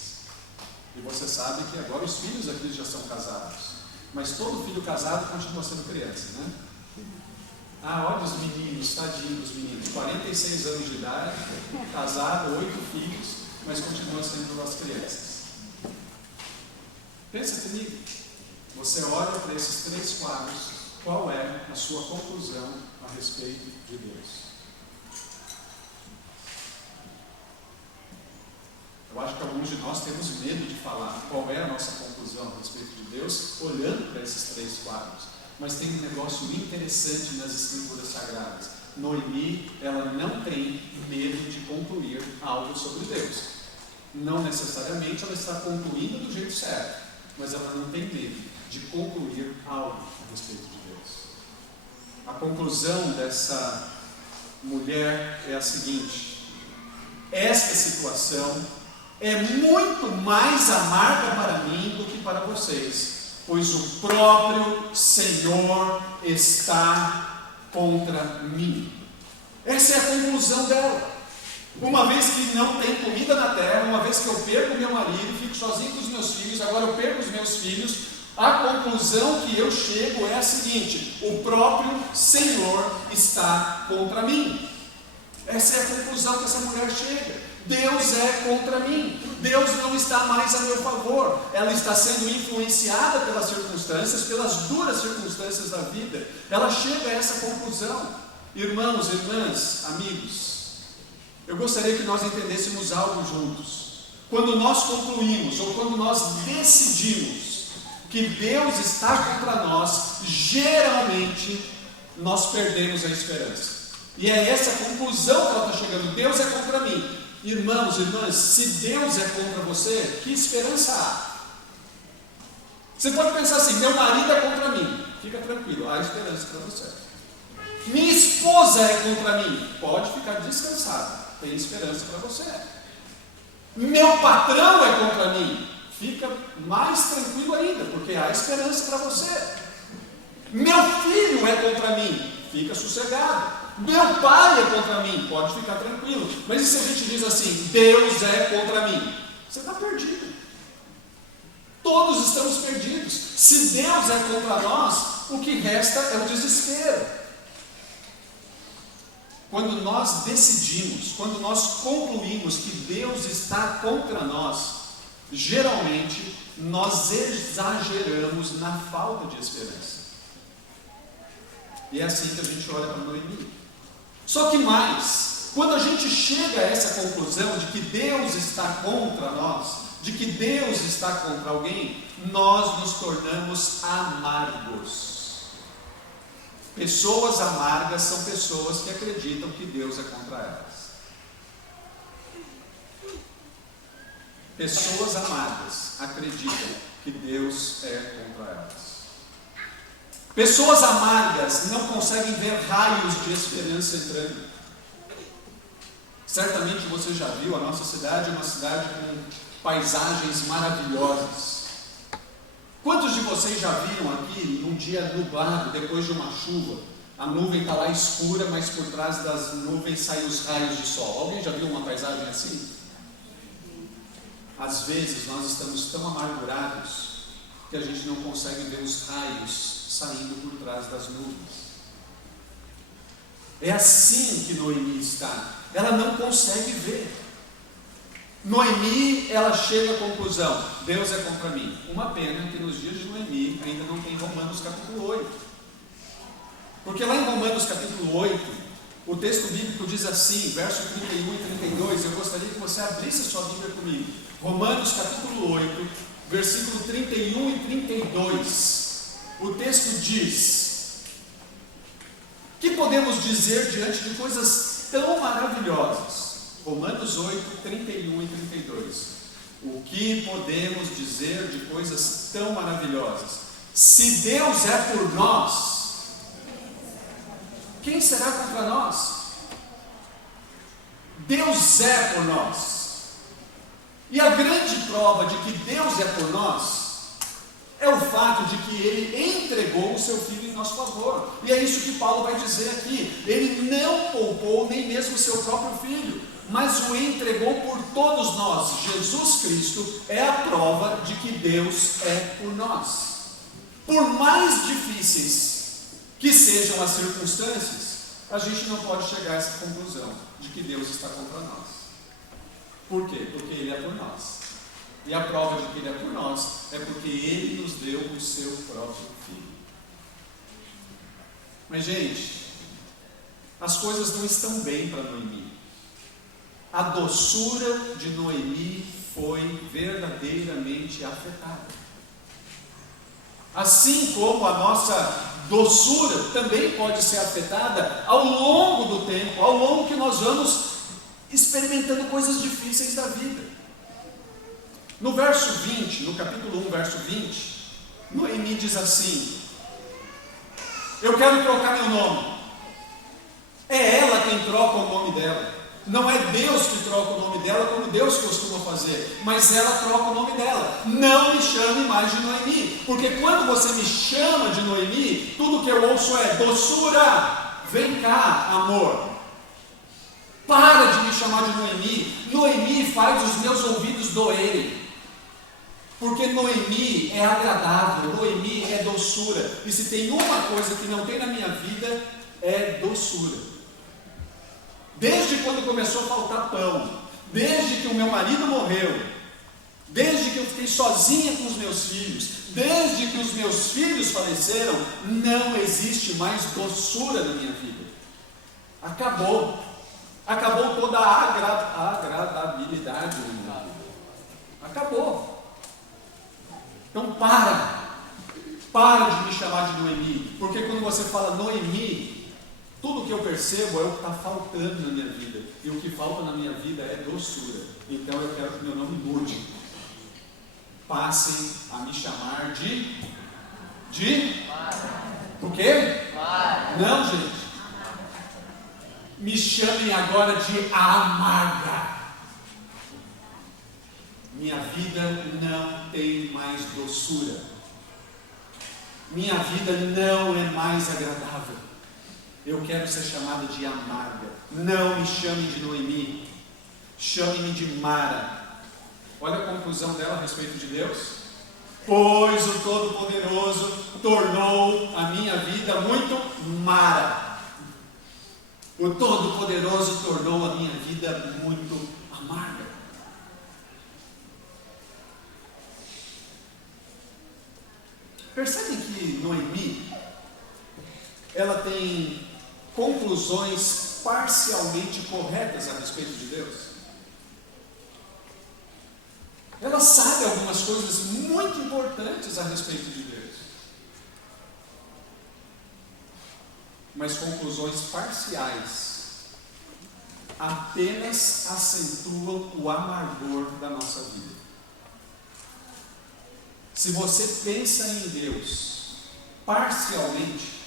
E você sabe que agora os filhos aqui já são casados, mas todo filho casado continua sendo criança, né? Ah, olha os meninos, tadinhos dos meninos, 46 anos de idade, casado, 8 filhos, mas continua sendo as crianças. Pensa comigo, você olha para esses 3 quadros, qual é a sua conclusão a respeito de Deus? Eu acho que alguns de nós temos medo de falar qual é a nossa conclusão a respeito de Deus, olhando para esses 3 quadros. Mas tem um negócio interessante nas Escrituras Sagradas. Noemi, ela não tem medo de concluir algo sobre Deus. Não necessariamente ela está concluindo do jeito certo, mas ela não tem medo de concluir algo a respeito de Deus. A conclusão dessa mulher é a seguinte: esta situação é muito mais amarga para mim do que para vocês, pois o próprio Senhor está contra mim. Essa é a conclusão dela. Uma vez que não tem comida na terra, uma vez que eu perco meu marido, fico sozinho com os meus filhos, agora eu perco os meus filhos, a conclusão que eu chego é a seguinte: o próprio Senhor está contra mim. Essa é a conclusão que essa mulher chega. Deus é contra mim, Deus não está mais a meu favor, ela está sendo influenciada pelas circunstâncias, pelas duras circunstâncias da vida, ela chega a essa conclusão. Irmãos, irmãs, amigos, eu gostaria que nós entendêssemos algo juntos. Quando nós concluímos, ou quando nós decidimos que Deus está contra nós, geralmente nós perdemos a esperança, e é essa a conclusão que ela está chegando: Deus é contra mim. Irmãos, irmãs, se Deus é contra você, que esperança há? Você pode pensar assim: meu marido é contra mim. Fica tranquilo, há esperança para você. Minha esposa é contra mim. Pode ficar descansado, tem esperança para você. Meu patrão é contra mim. Fica mais tranquilo ainda, porque há esperança para você. Meu filho é contra mim. Fica sossegado. Meu pai é contra mim, pode ficar tranquilo. Mas e se a gente diz assim: Deus é contra mim? Você está perdido. Todos estamos perdidos. Se Deus é contra nós, o que resta é o desespero. Quando nós decidimos, quando nós concluímos que Deus está contra nós, geralmente nós exageramos na falta de esperança. E é assim que a gente olha para Noemi. Só que mais, quando a gente chega a essa conclusão de que Deus está contra nós, de que Deus está contra alguém, nós nos tornamos amargos. Pessoas amargas são pessoas que acreditam que Deus é contra elas. Pessoas amargas acreditam que Deus é contra elas. Pessoas amargas não conseguem ver raios de esperança entrando. Certamente você já viu, a nossa cidade é uma cidade com paisagens maravilhosas. Quantos de vocês já viram aqui, num dia nublado, depois de uma chuva, a nuvem está lá escura, mas por trás das nuvens saem os raios de sol? Alguém já viu uma paisagem assim? Às vezes nós estamos tão amargurados que a gente não consegue ver os raios saindo por trás das nuvens. É assim que Noemi está. Ela não consegue ver. Noemi, ela chega à conclusão: Deus é contra mim. Uma pena que nos dias de Noemi ainda não tem Romanos capítulo 8. Porque lá em Romanos capítulo 8, o texto bíblico diz assim, verso 31 e 32, eu gostaria que você abrisse a sua Bíblia comigo. Romanos capítulo 8, versículo 31 e 32. O texto diz: que podemos dizer diante de coisas tão maravilhosas? Romanos 8, 31 e 32. O que podemos dizer de coisas tão maravilhosas? Se Deus é por nós, quem será contra nós? Deus é por nós. E a grande prova de que Deus é por nós é o fato de que Ele entregou o seu Filho em nosso favor. E é isso que Paulo vai dizer aqui. Ele não poupou nem mesmo o seu próprio Filho, mas o entregou por todos nós. Jesus Cristo é a prova de que Deus é por nós. Por mais difíceis que sejam as circunstâncias, a gente não pode chegar a essa conclusão de que Deus está contra nós. Por quê? Porque Ele é por nós. E a prova de que Ele é por nós é porque Ele nos deu o seu próprio Filho. Mas, gente, as coisas não estão bem para Noemi. A doçura de Noemi foi verdadeiramente afetada. Assim como a nossa doçura também pode ser afetada ao longo do tempo, ao longo que nós vamos experimentando coisas difíceis da vida. No verso 20, no capítulo 1, verso 20, Noemi diz assim: eu quero trocar meu nome. É ela quem troca o nome dela. Não é Deus que troca o nome dela como Deus costuma fazer, mas ela troca o nome dela. Não me chame mais de Noemi, porque quando você me chama de Noemi, tudo que eu ouço é doçura, vem cá, amor. Para de me chamar de Noemi. Noemi faz os meus ouvidos doerem, porque Noemi é agradável, Noemi é doçura. E se tem uma coisa que não tem na minha vida, é doçura. Desde quando começou a faltar pão, desde que o meu marido morreu, desde que eu fiquei sozinha com os meus filhos, desde que os meus filhos faleceram, não existe mais doçura na minha vida. Acabou. Acabou toda a agradabilidade na minha vida. Acabou. Então para de me chamar de Noemi, porque quando você fala Noemi, tudo que eu percebo é o que está faltando na minha vida. E o que falta na minha vida é doçura. Então eu quero que meu nome mude. Passem a me chamar de o quê? Não, gente. Me chamem agora de amarga. Minha vida não tem mais doçura. Minha vida não é mais agradável. Eu quero ser chamada de amarga. Não me chamem de Noemi. Chame-me de Mara. Olha a conclusão dela a respeito de Deus. Pois o Todo-Poderoso tornou a minha vida muito Mara. O Todo-Poderoso tornou a minha vida muito amarga. Percebem que Noemi, ela tem conclusões parcialmente corretas a respeito de Deus. Ela sabe algumas coisas muito importantes a respeito de Deus, mas conclusões parciais apenas acentuam o amargor da nossa vida. Se você pensa em Deus parcialmente,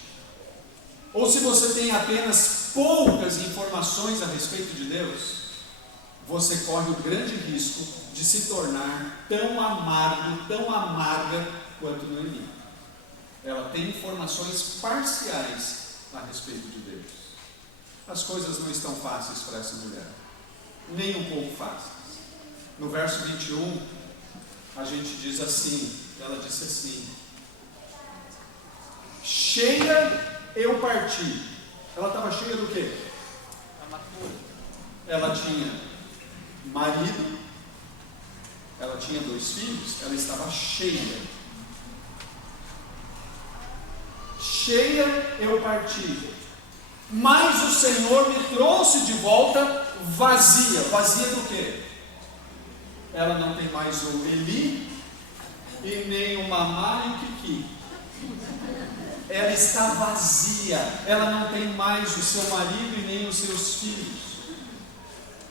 ou se você tem apenas poucas informações a respeito de Deus, você corre o grande risco de se tornar tão amargo, tão amarga, quanto Noemi. Ela tem informações parciais a respeito de Deus. As coisas não estão fáceis para essa mulher, nem um pouco fáceis. No verso 21, a gente diz assim, ela disse assim: cheia eu parti. Ela estava cheia do quê? Ela tinha marido, ela tinha 2 filhos, ela estava cheia. Cheia eu parti, mas o Senhor me trouxe de volta vazia. Vazia do quê? Ela não tem mais o Eli e nem o Mamá e o Kiki. Ela está vazia, ela não tem mais o seu marido e nem os seus filhos.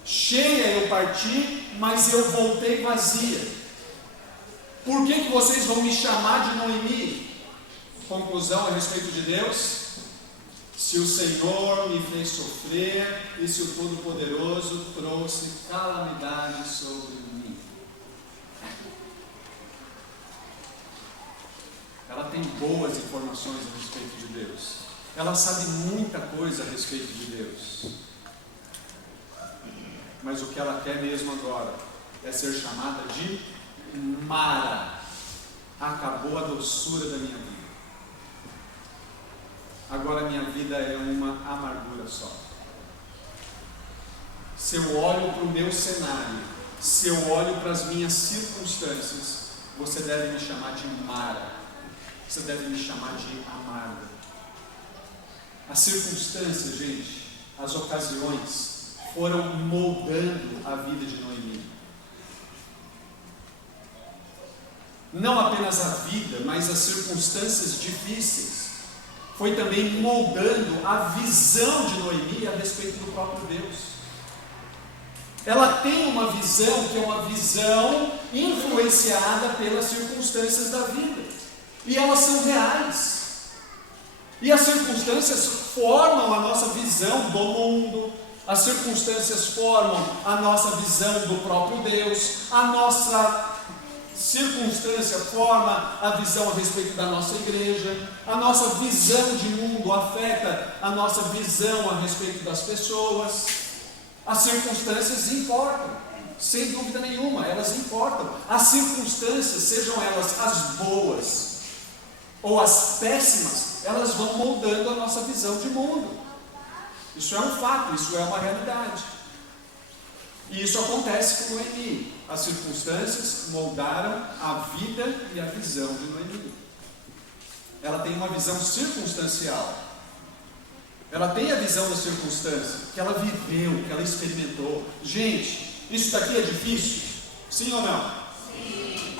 Cheia eu parti, mas eu voltei vazia. Por que vocês vão me chamar de Noemi? Conclusão a respeito de Deus: se o Senhor me fez sofrer e se o Todo-Poderoso trouxe calamidade sobre mim. Ela tem boas informações a respeito de Deus. Ela sabe muita coisa a respeito de Deus. Mas o que ela quer mesmo agora é ser chamada de Mara. Acabou a doçura da minha vida. Agora minha vida é uma amargura só. Se eu olho para o meu cenário, se eu olho para as minhas circunstâncias, você deve me chamar de Mara. Você deve me chamar de amarga. As circunstâncias, gente, as ocasiões, foram moldando a vida de Noemi. Não apenas a vida, mas as circunstâncias difíceis foi também moldando a visão de Noemi a respeito do próprio Deus. Ela tem uma visão que é uma visão influenciada pelas circunstâncias da vida. E elas são reais. E as circunstâncias formam a nossa visão do mundo. As circunstâncias formam a nossa visão do próprio Deus. A nossa circunstância forma a visão a respeito da nossa igreja. A nossa visão de mundo afeta a nossa visão a respeito das pessoas. As circunstâncias importam, sem dúvida nenhuma, elas importam. As circunstâncias, sejam elas as boas ou as péssimas, elas vão moldando a nossa visão de mundo. Isso é um fato, isso é uma realidade. E isso acontece com Noemi. As circunstâncias moldaram a vida e a visão de Noemi. Ela tem uma visão circunstancial. Ela tem a visão da circunstância, que ela viveu, que ela experimentou. Gente, isso daqui é difícil? Sim ou não? Sim.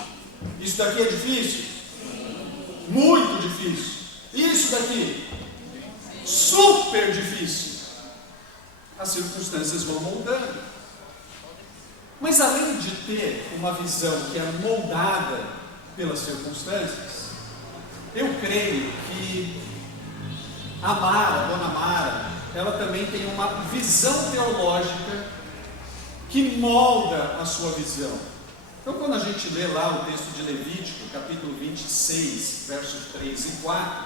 Isso daqui é difícil? Sim. Muito difícil. E isso daqui? Super difícil. As circunstâncias vão moldando. Mas além de ter uma visão que é moldada pelas circunstâncias, eu creio que a Mara, a dona Mara, ela também tem uma visão teológica que molda a sua visão. Então, quando a gente lê lá o texto de Levítico, capítulo 26, versos 3 e 4,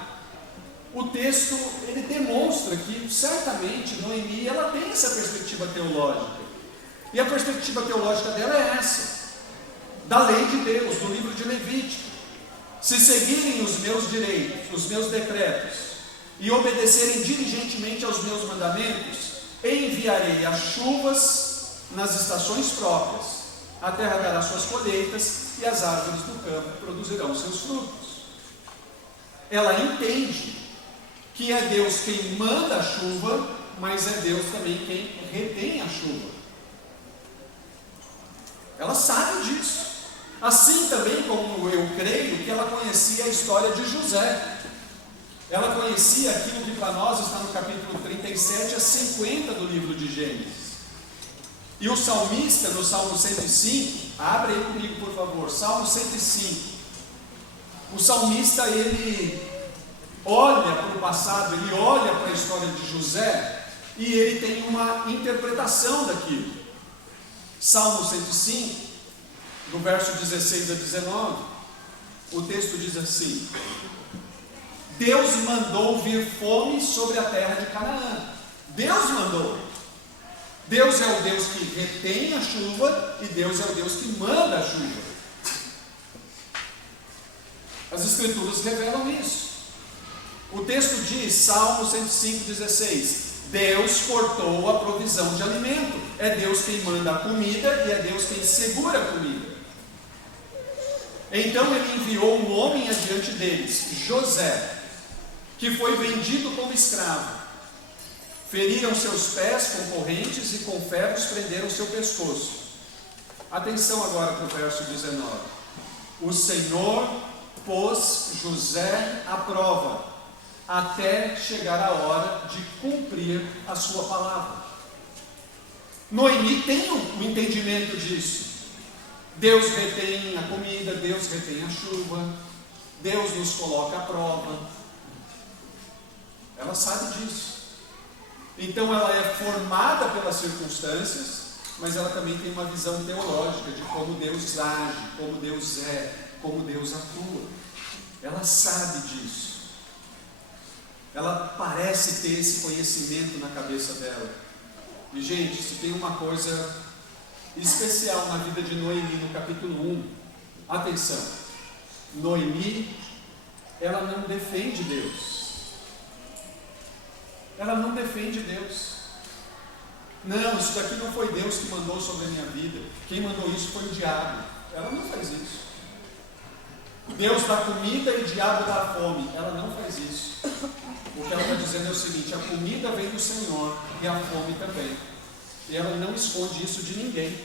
o texto, ele demonstra que, certamente, Noemi, ela tem essa perspectiva teológica. E a perspectiva teológica dela é essa, da lei de Deus, do livro de Levítico. Se seguirem os meus direitos, os meus decretos, e obedecerem diligentemente aos meus mandamentos, enviarei as chuvas nas estações próprias, a terra dará suas colheitas, e as árvores do campo produzirão seus frutos. Ela entende que é Deus quem manda a chuva, mas é Deus também quem retém a chuva. Ela sabe disso. Assim também como eu creio que ela conhecia a história de José. Ela conhecia aquilo que para nós está no capítulo 37 a 50 do livro de Gênesis. E o salmista, no Salmo 105, abre aí comigo por favor, Salmo 105. O salmista, ele olha para o passado, ele olha para a história de José e ele tem uma interpretação daquilo. Salmo 105, no verso 16 a 19, o texto diz assim: Deus mandou vir fome sobre a terra de Canaã. Deus mandou. Deus é o Deus que retém a chuva e Deus é o Deus que manda a chuva. As Escrituras revelam isso. O texto diz, Salmo 105,16: Deus cortou a provisão de alimento. É Deus quem manda a comida e é Deus quem segura a comida. Então ele enviou um homem adiante deles, José, que foi vendido como escravo. Feriram seus pés com correntes e com ferros prenderam seu pescoço. Atenção agora para o verso 19. O Senhor pôs José à prova, até chegar a hora de cumprir a sua palavra. Noemi tem um entendimento disso. Deus retém a comida, Deus retém a chuva, Deus nos coloca à prova. Ela sabe disso. Então ela é formada pelas circunstâncias, mas ela também tem uma visão teológica de como Deus age, como Deus é, como Deus atua. Ela sabe disso. Ela parece ter esse conhecimento na cabeça dela. E gente, se tem uma coisa especial na vida de Noemi no capítulo 1, atenção, Noemi, ela não defende Deus. Ela não defende Deus. Não, isso daqui não foi Deus que mandou sobre a minha vida. Quem mandou isso foi o diabo. Ela não faz isso. Deus dá comida e o diabo dá fome. Ela não faz isso. O que ela está dizendo é o seguinte: a comida vem do Senhor e a fome também. E ela não esconde isso de ninguém.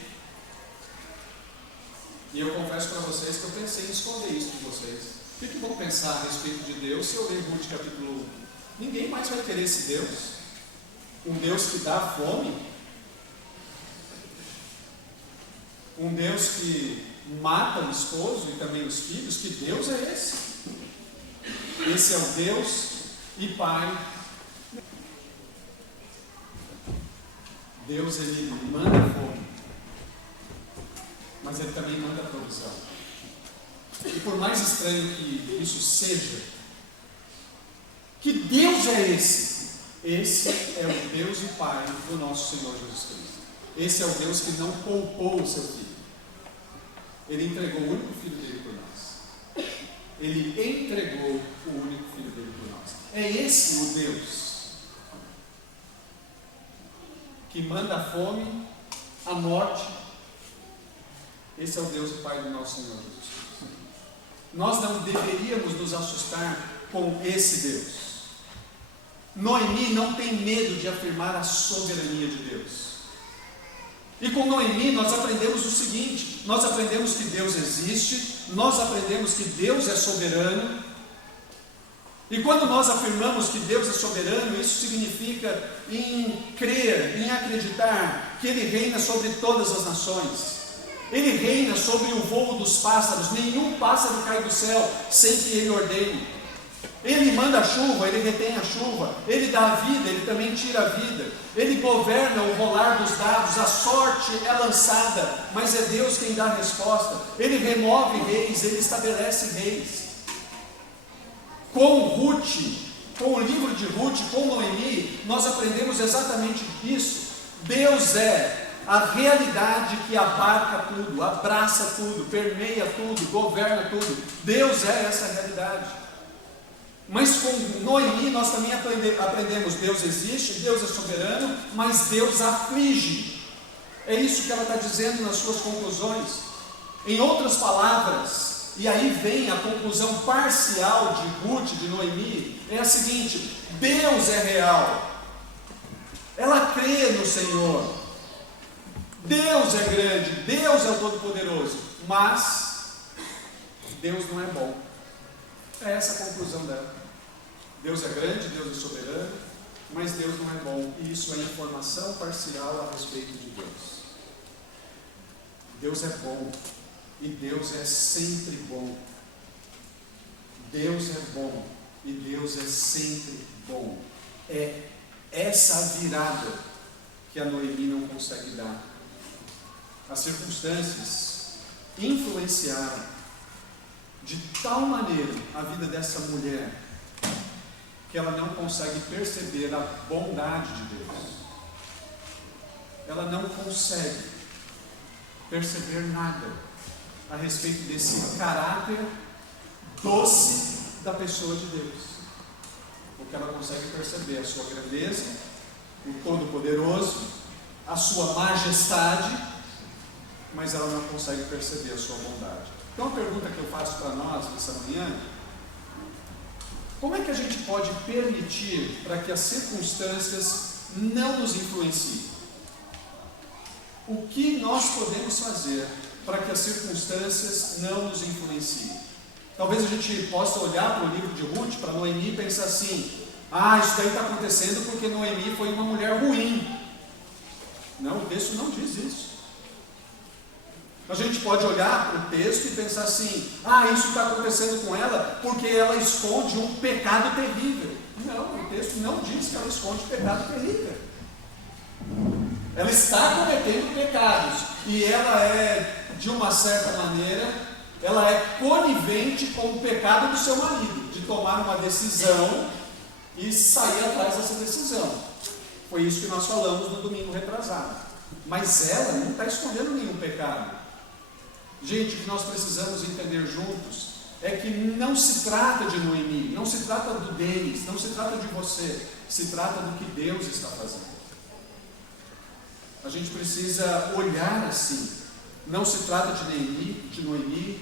E eu confesso para vocês que eu pensei em esconder isso de vocês. O que vão pensar a respeito de Deus se eu ler Ruth capítulo 1? Ninguém mais vai querer esse Deus. Um Deus que dá fome. Um Deus que mata o esposo e também os filhos. Que Deus é esse? Esse é o Deus e Pai. Deus, ele manda fome, mas ele também manda provisão. E por mais estranho que isso seja, que Deus é esse? Esse é o Deus e Pai do nosso Senhor Jesus Cristo. Esse é o Deus que não poupou o seu Filho. Ele entregou o único Filho dele por nós. Ele entregou o único Filho dele por nós. É esse o Deus que manda a fome, a morte. Esse é o Deus e Pai do nosso Senhor Jesus Cristo. Nós não deveríamos nos assustar com esse Deus. Noemi não tem medo de afirmar a soberania de Deus. E com Noemi nós aprendemos o seguinte: nós aprendemos que Deus existe, nós aprendemos que Deus é soberano. E quando nós afirmamos que Deus é soberano, isso significa em crer, em acreditar que Ele reina sobre todas as nações. Ele reina sobre o voo dos pássaros. Nenhum pássaro cai do céu sem que Ele ordene. Ele manda a chuva, Ele retém a chuva. Ele dá a vida, Ele também tira a vida. Ele governa o rolar dos dados. A sorte é lançada, mas é Deus quem dá a resposta. Ele remove reis, Ele estabelece reis. Com Ruth, com o livro de Ruth, com Noemi, nós aprendemos exatamente isso. Deus é a realidade que abarca tudo, abraça tudo, permeia tudo, governa tudo. Deus é essa realidade. Mas com Noemi nós também aprendemos: Deus existe, Deus é soberano, mas Deus aflige. É isso que ela está dizendo nas suas conclusões. Em outras palavras, e aí vem a conclusão parcial de Ruth, de Noemi, é a seguinte: Deus é real. Ela crê no Senhor. Deus é grande, Deus é o Todo-Poderoso, mas Deus não é bom. É essa a conclusão dela. Deus é grande, Deus é soberano, mas Deus não é bom. E isso é informação parcial a respeito de Deus. Deus é bom. E Deus é sempre bom. Deus é bom. E Deus é sempre bom. É essa virada que a Noemi não consegue dar. As circunstâncias influenciaram, de tal maneira a vida dessa mulher que ela não consegue perceber a bondade de Deus. Ela não consegue perceber nada a respeito desse caráter doce da pessoa de Deus. O que ela consegue perceber é a sua grandeza, o Todo-Poderoso, a sua majestade, mas ela não consegue perceber a sua bondade. Então a pergunta que eu faço para nós nessa manhã: como é que a gente pode permitir para que as circunstâncias não nos influenciem? O que nós podemos fazer para que as circunstâncias não nos influenciem? Talvez a gente possa olhar para o livro de Ruth, para Noemi, e pensar assim: isso daí está acontecendo porque Noemi foi uma mulher ruim. Não, o texto não diz isso. A gente pode olhar para o texto e pensar assim: isso está acontecendo com ela porque ela esconde um pecado terrível. Não, o texto não diz que ela esconde um pecado terrível. Ela está cometendo pecados e ela é, de uma certa maneira, ela é conivente com o pecado do seu marido, de tomar uma decisão e sair atrás dessa decisão. Foi isso que nós falamos no domingo retrasado. Mas ela não está escondendo nenhum pecado. Gente, o que nós precisamos entender juntos é que não se trata de Noemi, não se trata do Denis, não se trata de você, se trata do que Deus está fazendo. A gente precisa olhar assim. Não se trata de Noemi,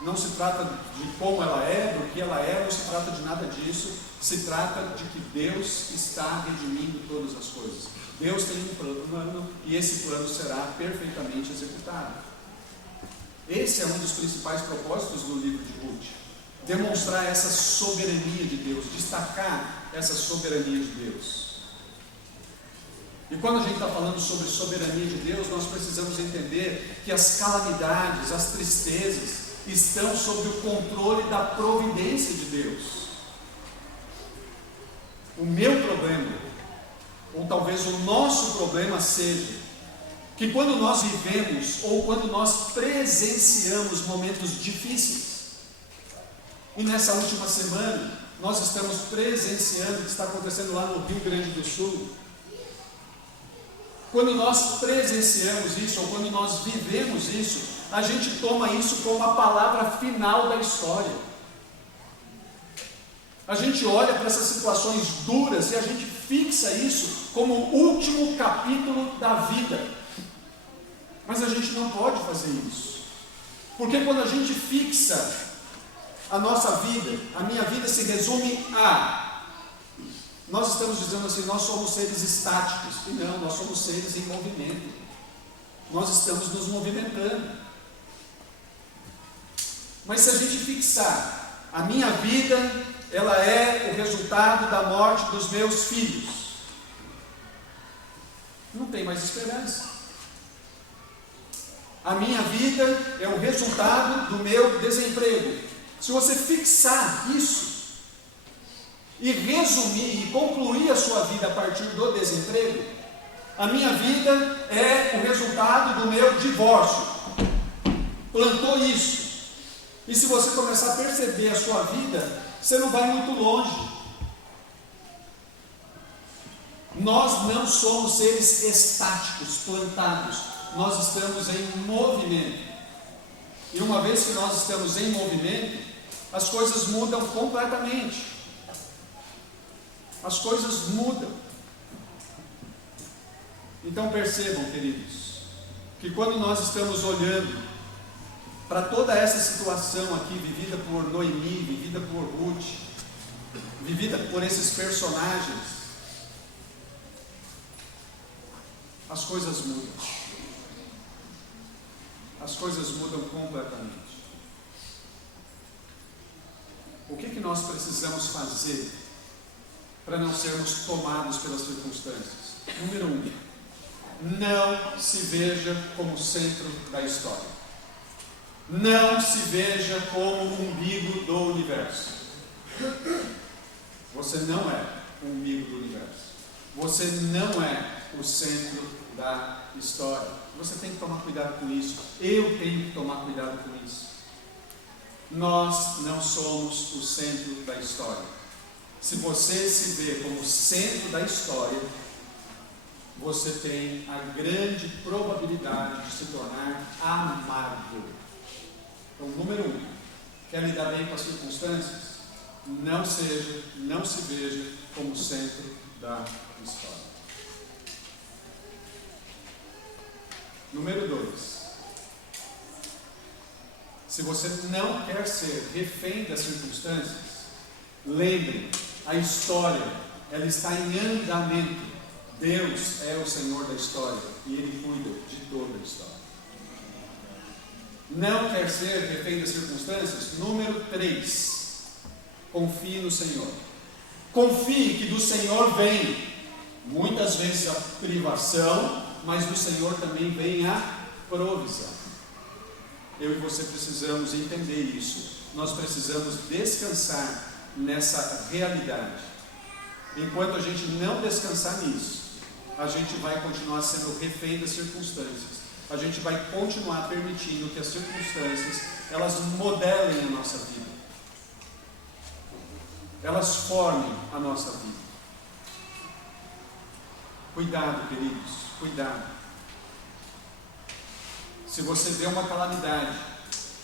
não se trata de como ela é, do que ela é, não se trata de nada disso. Se trata de que Deus está redimindo todas as coisas. Deus tem um plano e esse plano será perfeitamente executado. Esse é um dos principais propósitos do livro de Ruth. Demonstrar essa soberania de Deus, destacar essa soberania de Deus. E quando a gente está falando sobre soberania de Deus, nós precisamos entender que as calamidades, as tristezas, estão sob o controle da providência de Deus. O meu problema, ou talvez o nosso problema seja, que quando nós vivemos, ou quando nós presenciamos momentos difíceis, e nessa última semana, nós estamos presenciando o que está acontecendo lá no Rio Grande do Sul. Quando nós presenciamos isso, ou quando nós vivemos isso, a gente toma isso como a palavra final da história. A gente olha para essas situações duras e a gente fixa isso como o último capítulo da vida. Mas a gente não pode fazer isso. Porque quando a gente fixa a nossa vida, a minha vida se resume a... Nós estamos dizendo assim, nós somos seres estáticos. E não, nós somos seres em movimento. Nós estamos nos movimentando. Mas se a gente fixar, a minha vida, ela é o resultado da morte dos meus filhos, não tem mais esperança. A minha vida é o resultado do meu desemprego. Se você fixar isso, e resumir e concluir a sua vida a partir do desemprego, a minha vida é o resultado do meu divórcio. Plantou isso. E se você começar a perceber a sua vida, você não vai muito longe. Nós não somos seres estáticos, plantados. Nós estamos em movimento. E uma vez que nós estamos em movimento, as coisas mudam completamente. As coisas mudam. Então percebam, queridos, que quando nós estamos olhando para toda essa situação aqui, vivida por Noemi, vivida por Ruth, vivida por esses personagens, as coisas mudam. As coisas mudam completamente. O que nós precisamos fazer para não sermos tomados pelas circunstâncias? Número 1, não se veja como centro da história. Não se veja como o umbigo do universo. Você não é o umbigo do universo. Você não é o centro da história. Você tem que tomar cuidado com isso. Eu tenho que tomar cuidado com isso. Nós não somos o centro da história. Se você se vê como centro da história, você tem a grande probabilidade de se tornar amargo. Então, número 1, quer lidar bem com as circunstâncias? Não se veja como centro da história. Número 2, se você não quer ser refém das circunstâncias, lembre, a história, ela está em andamento. Deus é o Senhor da história e Ele cuida de toda a história. Não quer ser refém das circunstâncias? Número 3, confie no Senhor. Confie que do Senhor vem, muitas vezes, a privação, mas do Senhor também vem a provisão. Eu e você precisamos entender isso. Nós precisamos descansar nessa realidade. Enquanto a gente não descansar nisso, a gente vai continuar sendo refém das circunstâncias. A gente vai continuar permitindo que as circunstâncias, elas modelem a nossa vida. Elas formem a nossa vida. Cuidado, queridos, cuidado. Se você vê uma calamidade,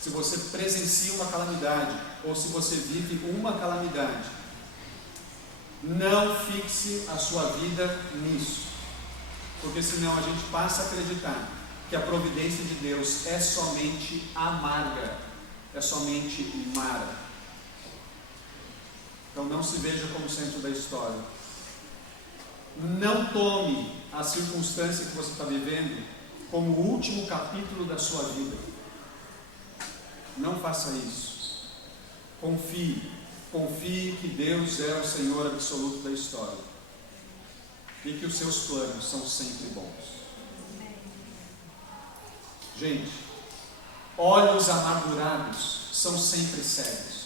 se você presencia uma calamidade, ou se você vive uma calamidade, não fixe a sua vida nisso, porque senão a gente passa a acreditar que a providência de Deus é somente amarga, é somente mara. Então não se veja como centro da história. Não tome a circunstância que você está vivendo como o último capítulo da sua vida. Não faça isso. Confie que Deus é o Senhor absoluto da história e que os seus planos são sempre bons. Gente, olhos amargurados são sempre cegos.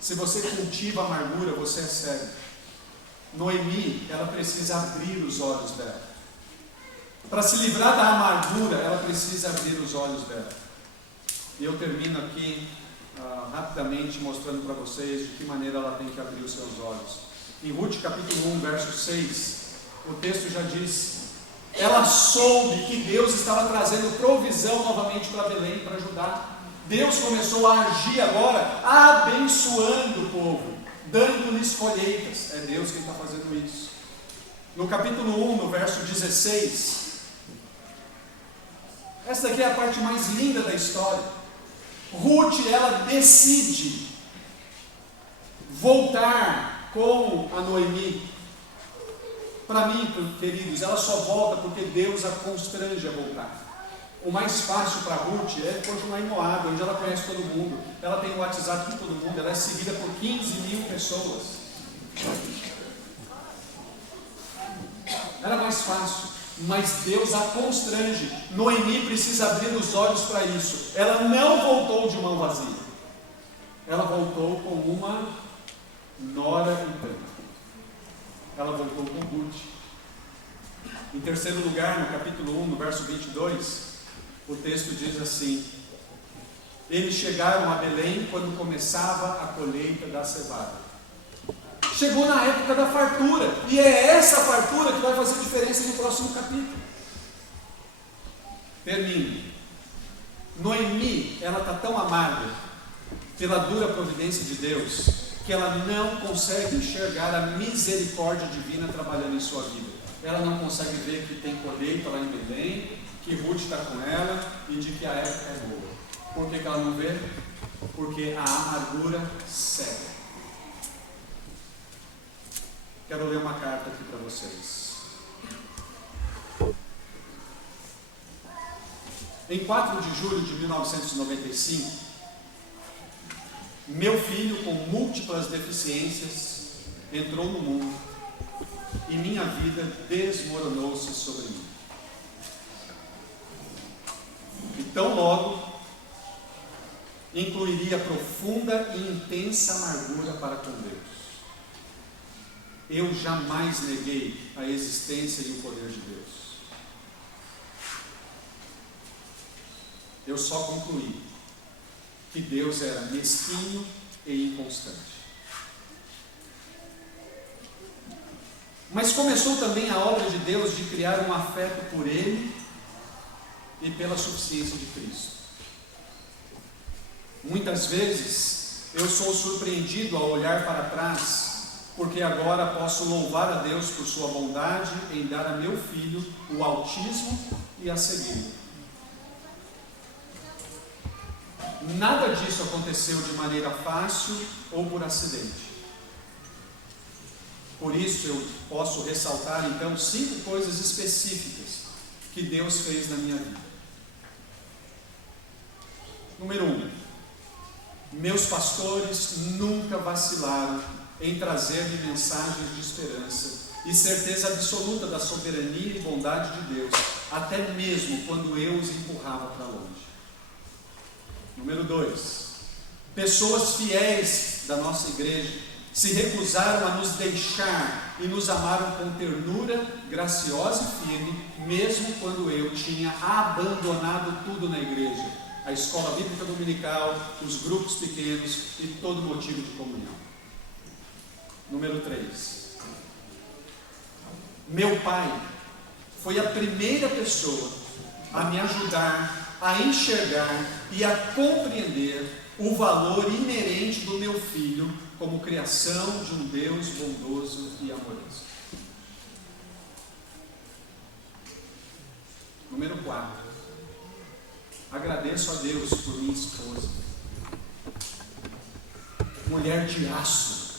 Se você cultiva amargura, você é cego. Noemi, ela precisa abrir os olhos dela. Para se livrar da amargura, ela precisa abrir os olhos dela. E eu termino aqui rapidamente mostrando para vocês de que maneira ela tem que abrir os seus olhos. Em Ruth capítulo 1, verso 6, o texto já diz: ela soube que Deus estava trazendo provisão novamente para Belém, para Judá. Deus começou a agir agora, abençoando o povo, dando-lhes colheitas. É Deus quem está fazendo isso. No capítulo 1, no verso 16, essa daqui é a parte mais linda da história. Ruth, ela decide voltar com a Noemi. Para mim, queridos, ela só volta porque Deus a constrange a voltar. O mais fácil para Ruth é continuar em Moab, onde ela conhece todo mundo. Ela tem o WhatsApp de todo mundo, ela é seguida por 15.000 pessoas. Era mais fácil, mas Deus a constrange. Noemi precisa abrir os olhos para isso. Ela não voltou de mão vazia. Ela voltou com uma nora em pranto. Ela voltou com Ruth. Em terceiro lugar, no capítulo 1, no verso 22, o texto diz assim: eles chegaram a Belém quando começava a colheita da cevada. Chegou na época da fartura, e é essa fartura que vai fazer diferença no próximo capítulo. Termino. Noemi, ela está tão amarga pela dura providência de Deus, que ela não consegue enxergar a misericórdia divina trabalhando em sua vida. Ela não consegue ver que tem colheita lá em Belém, que Ruth está com ela e de que a época é boa. Por que ela não vê? Porque a amargura cega. Quero ler uma carta aqui para vocês. Em 4 de julho de 1995, meu filho, com múltiplas deficiências, entrou no mundo e minha vida desmoronou-se sobre mim. E tão logo incluiria profunda e intensa amargura para com Deus. Eu jamais neguei a existência e o poder de Deus. Eu só concluí que Deus era mesquinho e inconstante. Mas começou também a obra de Deus de criar um afeto por Ele e pela suficiência de Cristo. Muitas vezes eu sou surpreendido ao olhar para trás, porque agora posso louvar a Deus por sua bondade em dar a meu filho o autismo e a cegueira. Nada disso aconteceu de maneira fácil ou por acidente. Por isso eu posso ressaltar então 5 coisas específicas que Deus fez na minha vida. Número 1, meus pastores nunca vacilaram em trazer-me mensagens de esperança e certeza absoluta da soberania e bondade de Deus, até mesmo quando eu os empurrava para longe. Número 2, pessoas fiéis da nossa igreja se recusaram a nos deixar e nos amaram com ternura, graciosa e firme, mesmo quando eu tinha abandonado tudo na igreja, a escola bíblica dominical, os grupos pequenos e todo motivo de comunhão. Número 3, meu pai foi a primeira pessoa a me ajudar a enxergar e a compreender o valor inerente do meu filho como criação de um Deus bondoso e amoroso. Número 4, agradeço a Deus por minha esposa, mulher de aço,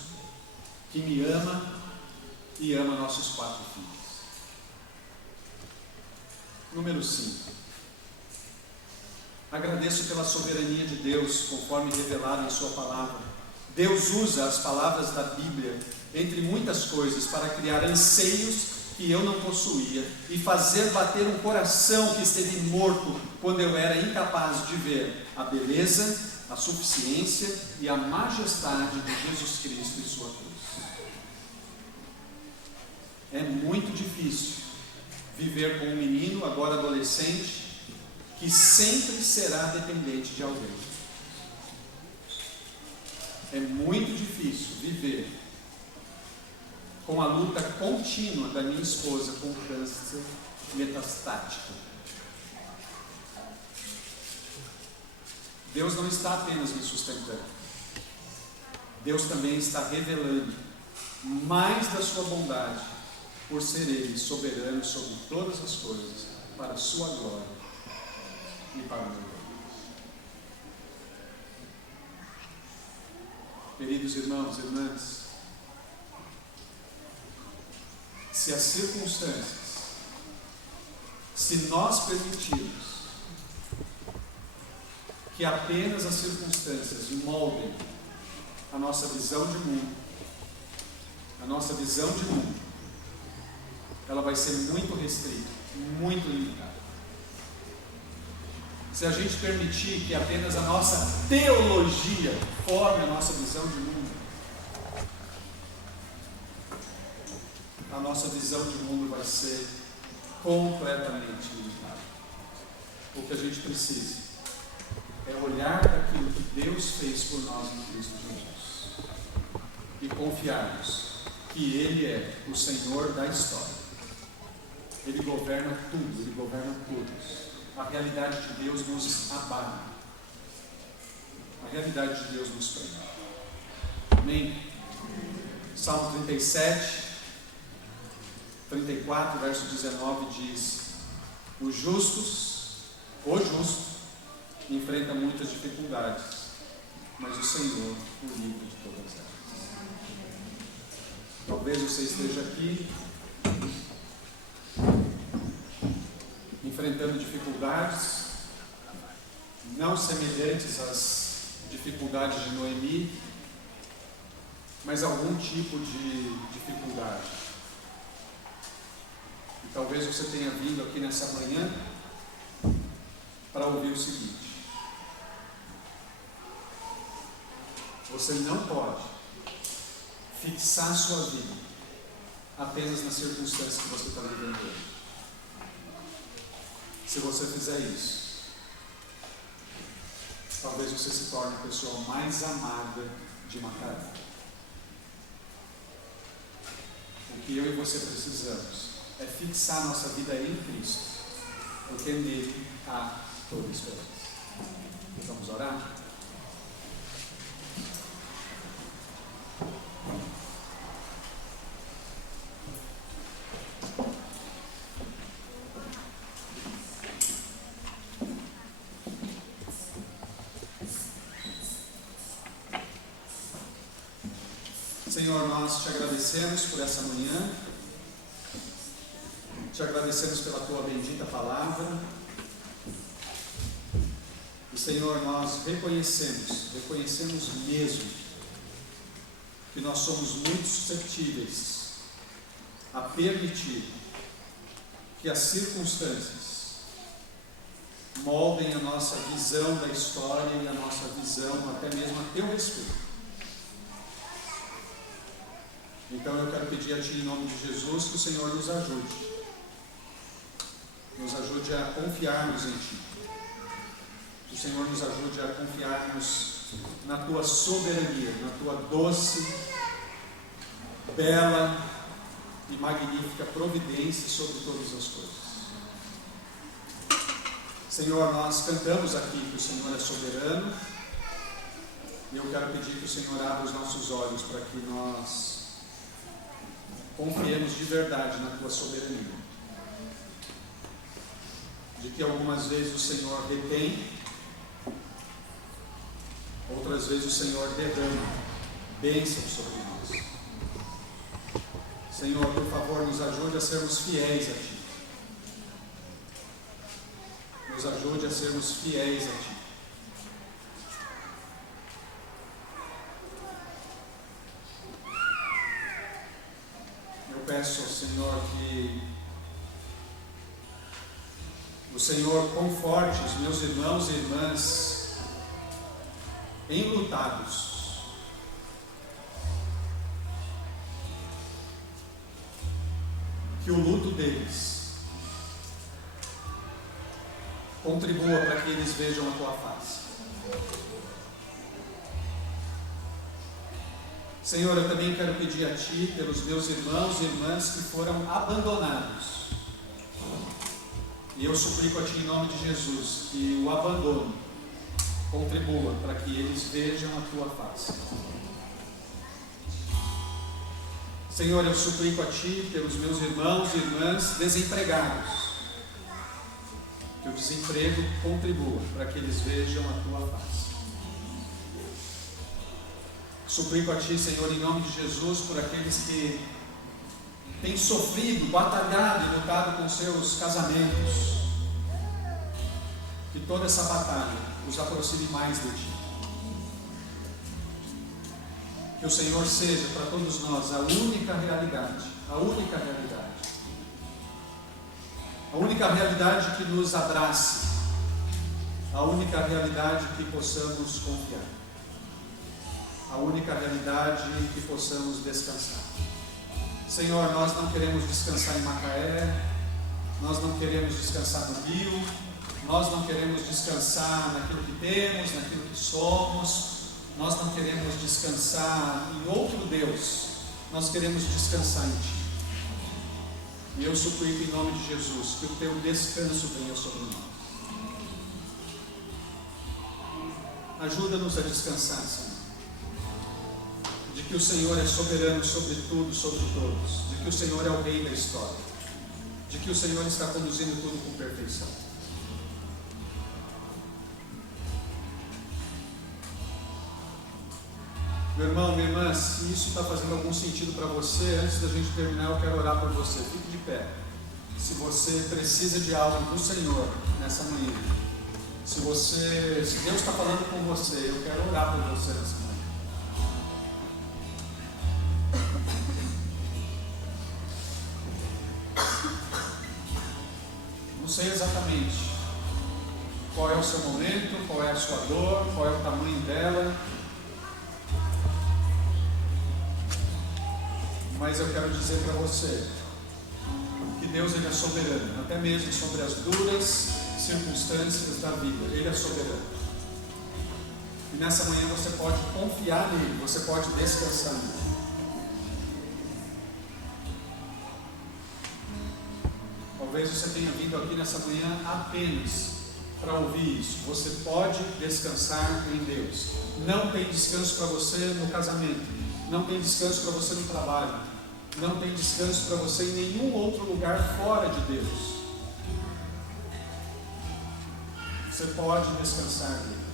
que me ama e ama nossos 4 filhos. Número 5, agradeço pela soberania de Deus, conforme revelado em sua palavra. Deus usa as palavras da Bíblia, entre muitas coisas, para criar anseios que eu não possuía e fazer bater um coração que esteve morto quando eu era incapaz de ver a beleza, a suficiência e a majestade de Jesus Cristo e sua cruz. É muito difícil viver com um menino, agora adolescente, que sempre será dependente de alguém. É muito difícil viver com a luta contínua da minha esposa com câncer metastático. Deus não está apenas me sustentando, Deus também está revelando mais da sua bondade, por ser Ele soberano sobre todas as coisas, para a sua glória e para o meu bem. Queridos irmãos e irmãs, se as circunstâncias, se nós permitirmos que apenas as circunstâncias moldem a nossa visão de mundo, ela vai ser muito restrita, muito limitada. Se a gente permitir que apenas a nossa teologia forme a nossa visão de mundo, a nossa visão de mundo vai ser completamente limitada. O que a gente precisa é olhar para aquilo que Deus fez por nós em Cristo Jesus e confiarmos que Ele é o Senhor da história. Ele governa tudo, Ele governa todos. A realidade de Deus nos abala. A realidade de Deus nos prende. Amém? Salmo 37, 34, verso 19 diz: o justo enfrenta muitas dificuldades, mas o Senhor o livra de todas elas. Talvez você esteja aqui enfrentando dificuldades não semelhantes às dificuldades de Noemi, mas algum tipo de dificuldade. E talvez você tenha vindo aqui nessa manhã para ouvir o seguinte: você não pode fixar a sua vida apenas nas circunstâncias que você está vivendo hoje. Se você fizer isso, talvez você se torne a pessoa mais amada de Macaé. O que eu e você precisamos é fixar nossa vida em Cristo, porque nele há toda esperança. Vamos orar? Senhor, nós te agradecemos por essa manhã, te agradecemos pela tua bendita palavra, e Senhor, nós reconhecemos mesmo, que nós somos muito suscetíveis a permitir que as circunstâncias moldem a nossa visão da história e a nossa visão até mesmo a teu respeito. Então eu quero pedir a Ti, em nome de Jesus, que o Senhor nos ajude a confiarmos em Ti, que o Senhor nos ajude a confiarmos na Tua soberania, na Tua doce, bela e magnífica providência sobre todas as coisas. Senhor, nós cantamos aqui que o Senhor é soberano, e eu quero pedir que o Senhor abra os nossos olhos para que nós confiemos de verdade na Tua soberania, de que algumas vezes o Senhor retém, outras vezes o Senhor derrama bênçãos sobre nós. Senhor, por favor, nos ajude a sermos fiéis a Ti. Nos ajude a sermos fiéis a Ti. Peço ao Senhor que o Senhor conforte os meus irmãos e irmãs enlutados, que o luto deles contribua para que eles vejam a Tua face. Senhor, eu também quero pedir a Ti pelos meus irmãos e irmãs que foram abandonados. E eu suplico a Ti, em nome de Jesus, que o abandono contribua para que eles vejam a Tua face. Senhor, eu suplico a Ti pelos meus irmãos e irmãs desempregados, que o desemprego contribua para que eles vejam a Tua face. Suplico a Ti, Senhor, em nome de Jesus, por aqueles que têm sofrido, batalhado e lutado com seus casamentos, que toda essa batalha os aproxime mais de Ti. Que o Senhor seja para todos nós a única realidade, a única realidade que nos abrace, a única realidade que possamos confiar, a única realidade que possamos descansar. Senhor, nós não queremos descansar em Macaé, nós não queremos descansar no Rio, nós não queremos descansar naquilo que temos, naquilo que somos, nós não queremos descansar em outro Deus, nós queremos descansar em Ti. E eu suplico em nome de Jesus que o Teu descanso venha sobre nós. Ajuda-nos a descansar, Senhor, de que o Senhor é soberano sobre tudo, sobre todos, de que o Senhor é o Rei da história, de que o Senhor está conduzindo tudo com perfeição. Meu irmão, minha irmã, se isso está fazendo algum sentido para você, antes da gente terminar, eu quero orar por você. Fique de pé. Se você precisa de algo do Senhor nessa manhã, se Deus está falando com você, eu quero orar por você nessa manhã. Não sei exatamente qual é o seu momento, qual é a sua dor, qual é o tamanho dela, mas eu quero dizer para você que Deus, Ele é soberano, até mesmo sobre as duras circunstâncias da vida. Ele é soberano. E nessa manhã você pode confiar nele, você pode descansar nele. Talvez você tenha vindo aqui nessa manhã apenas para ouvir isso. Você pode descansar em Deus. Não tem descanso para você no casamento. Não tem descanso para você no trabalho. Não tem descanso para você em nenhum outro lugar fora de Deus. Você pode descansar nele.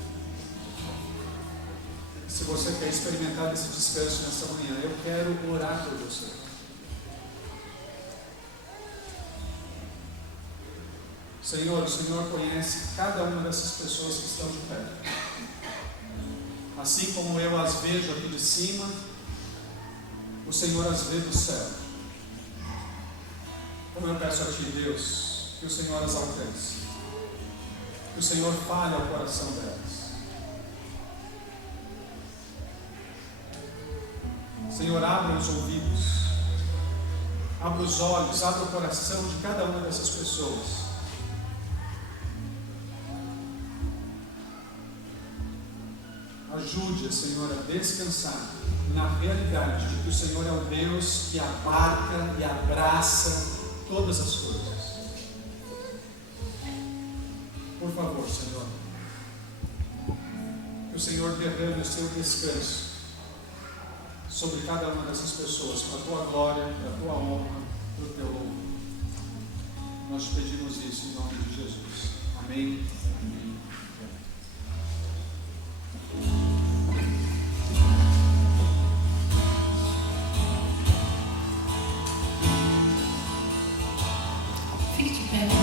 Se você quer experimentar esse descanso nessa manhã, eu quero orar por você. Senhor, o Senhor conhece cada uma dessas pessoas que estão de pé. Assim como eu as vejo aqui de cima, o Senhor as vê do céu. Como eu peço a Ti, Deus, que o Senhor as alcance, que o Senhor fale ao coração delas. Senhor, abra os ouvidos, abra os olhos, abra o coração de cada uma dessas pessoas. Ajude, Senhor, a descansar na realidade de que o Senhor é o Deus que abarca e abraça todas as coisas. Por favor, Senhor, que o Senhor derrame o seu descanso sobre cada uma dessas pessoas, para a Tua glória, para a Tua honra, para o Teu louvor. Nós te pedimos isso em nome de Jesus. Amém. Amém. Fique de pé.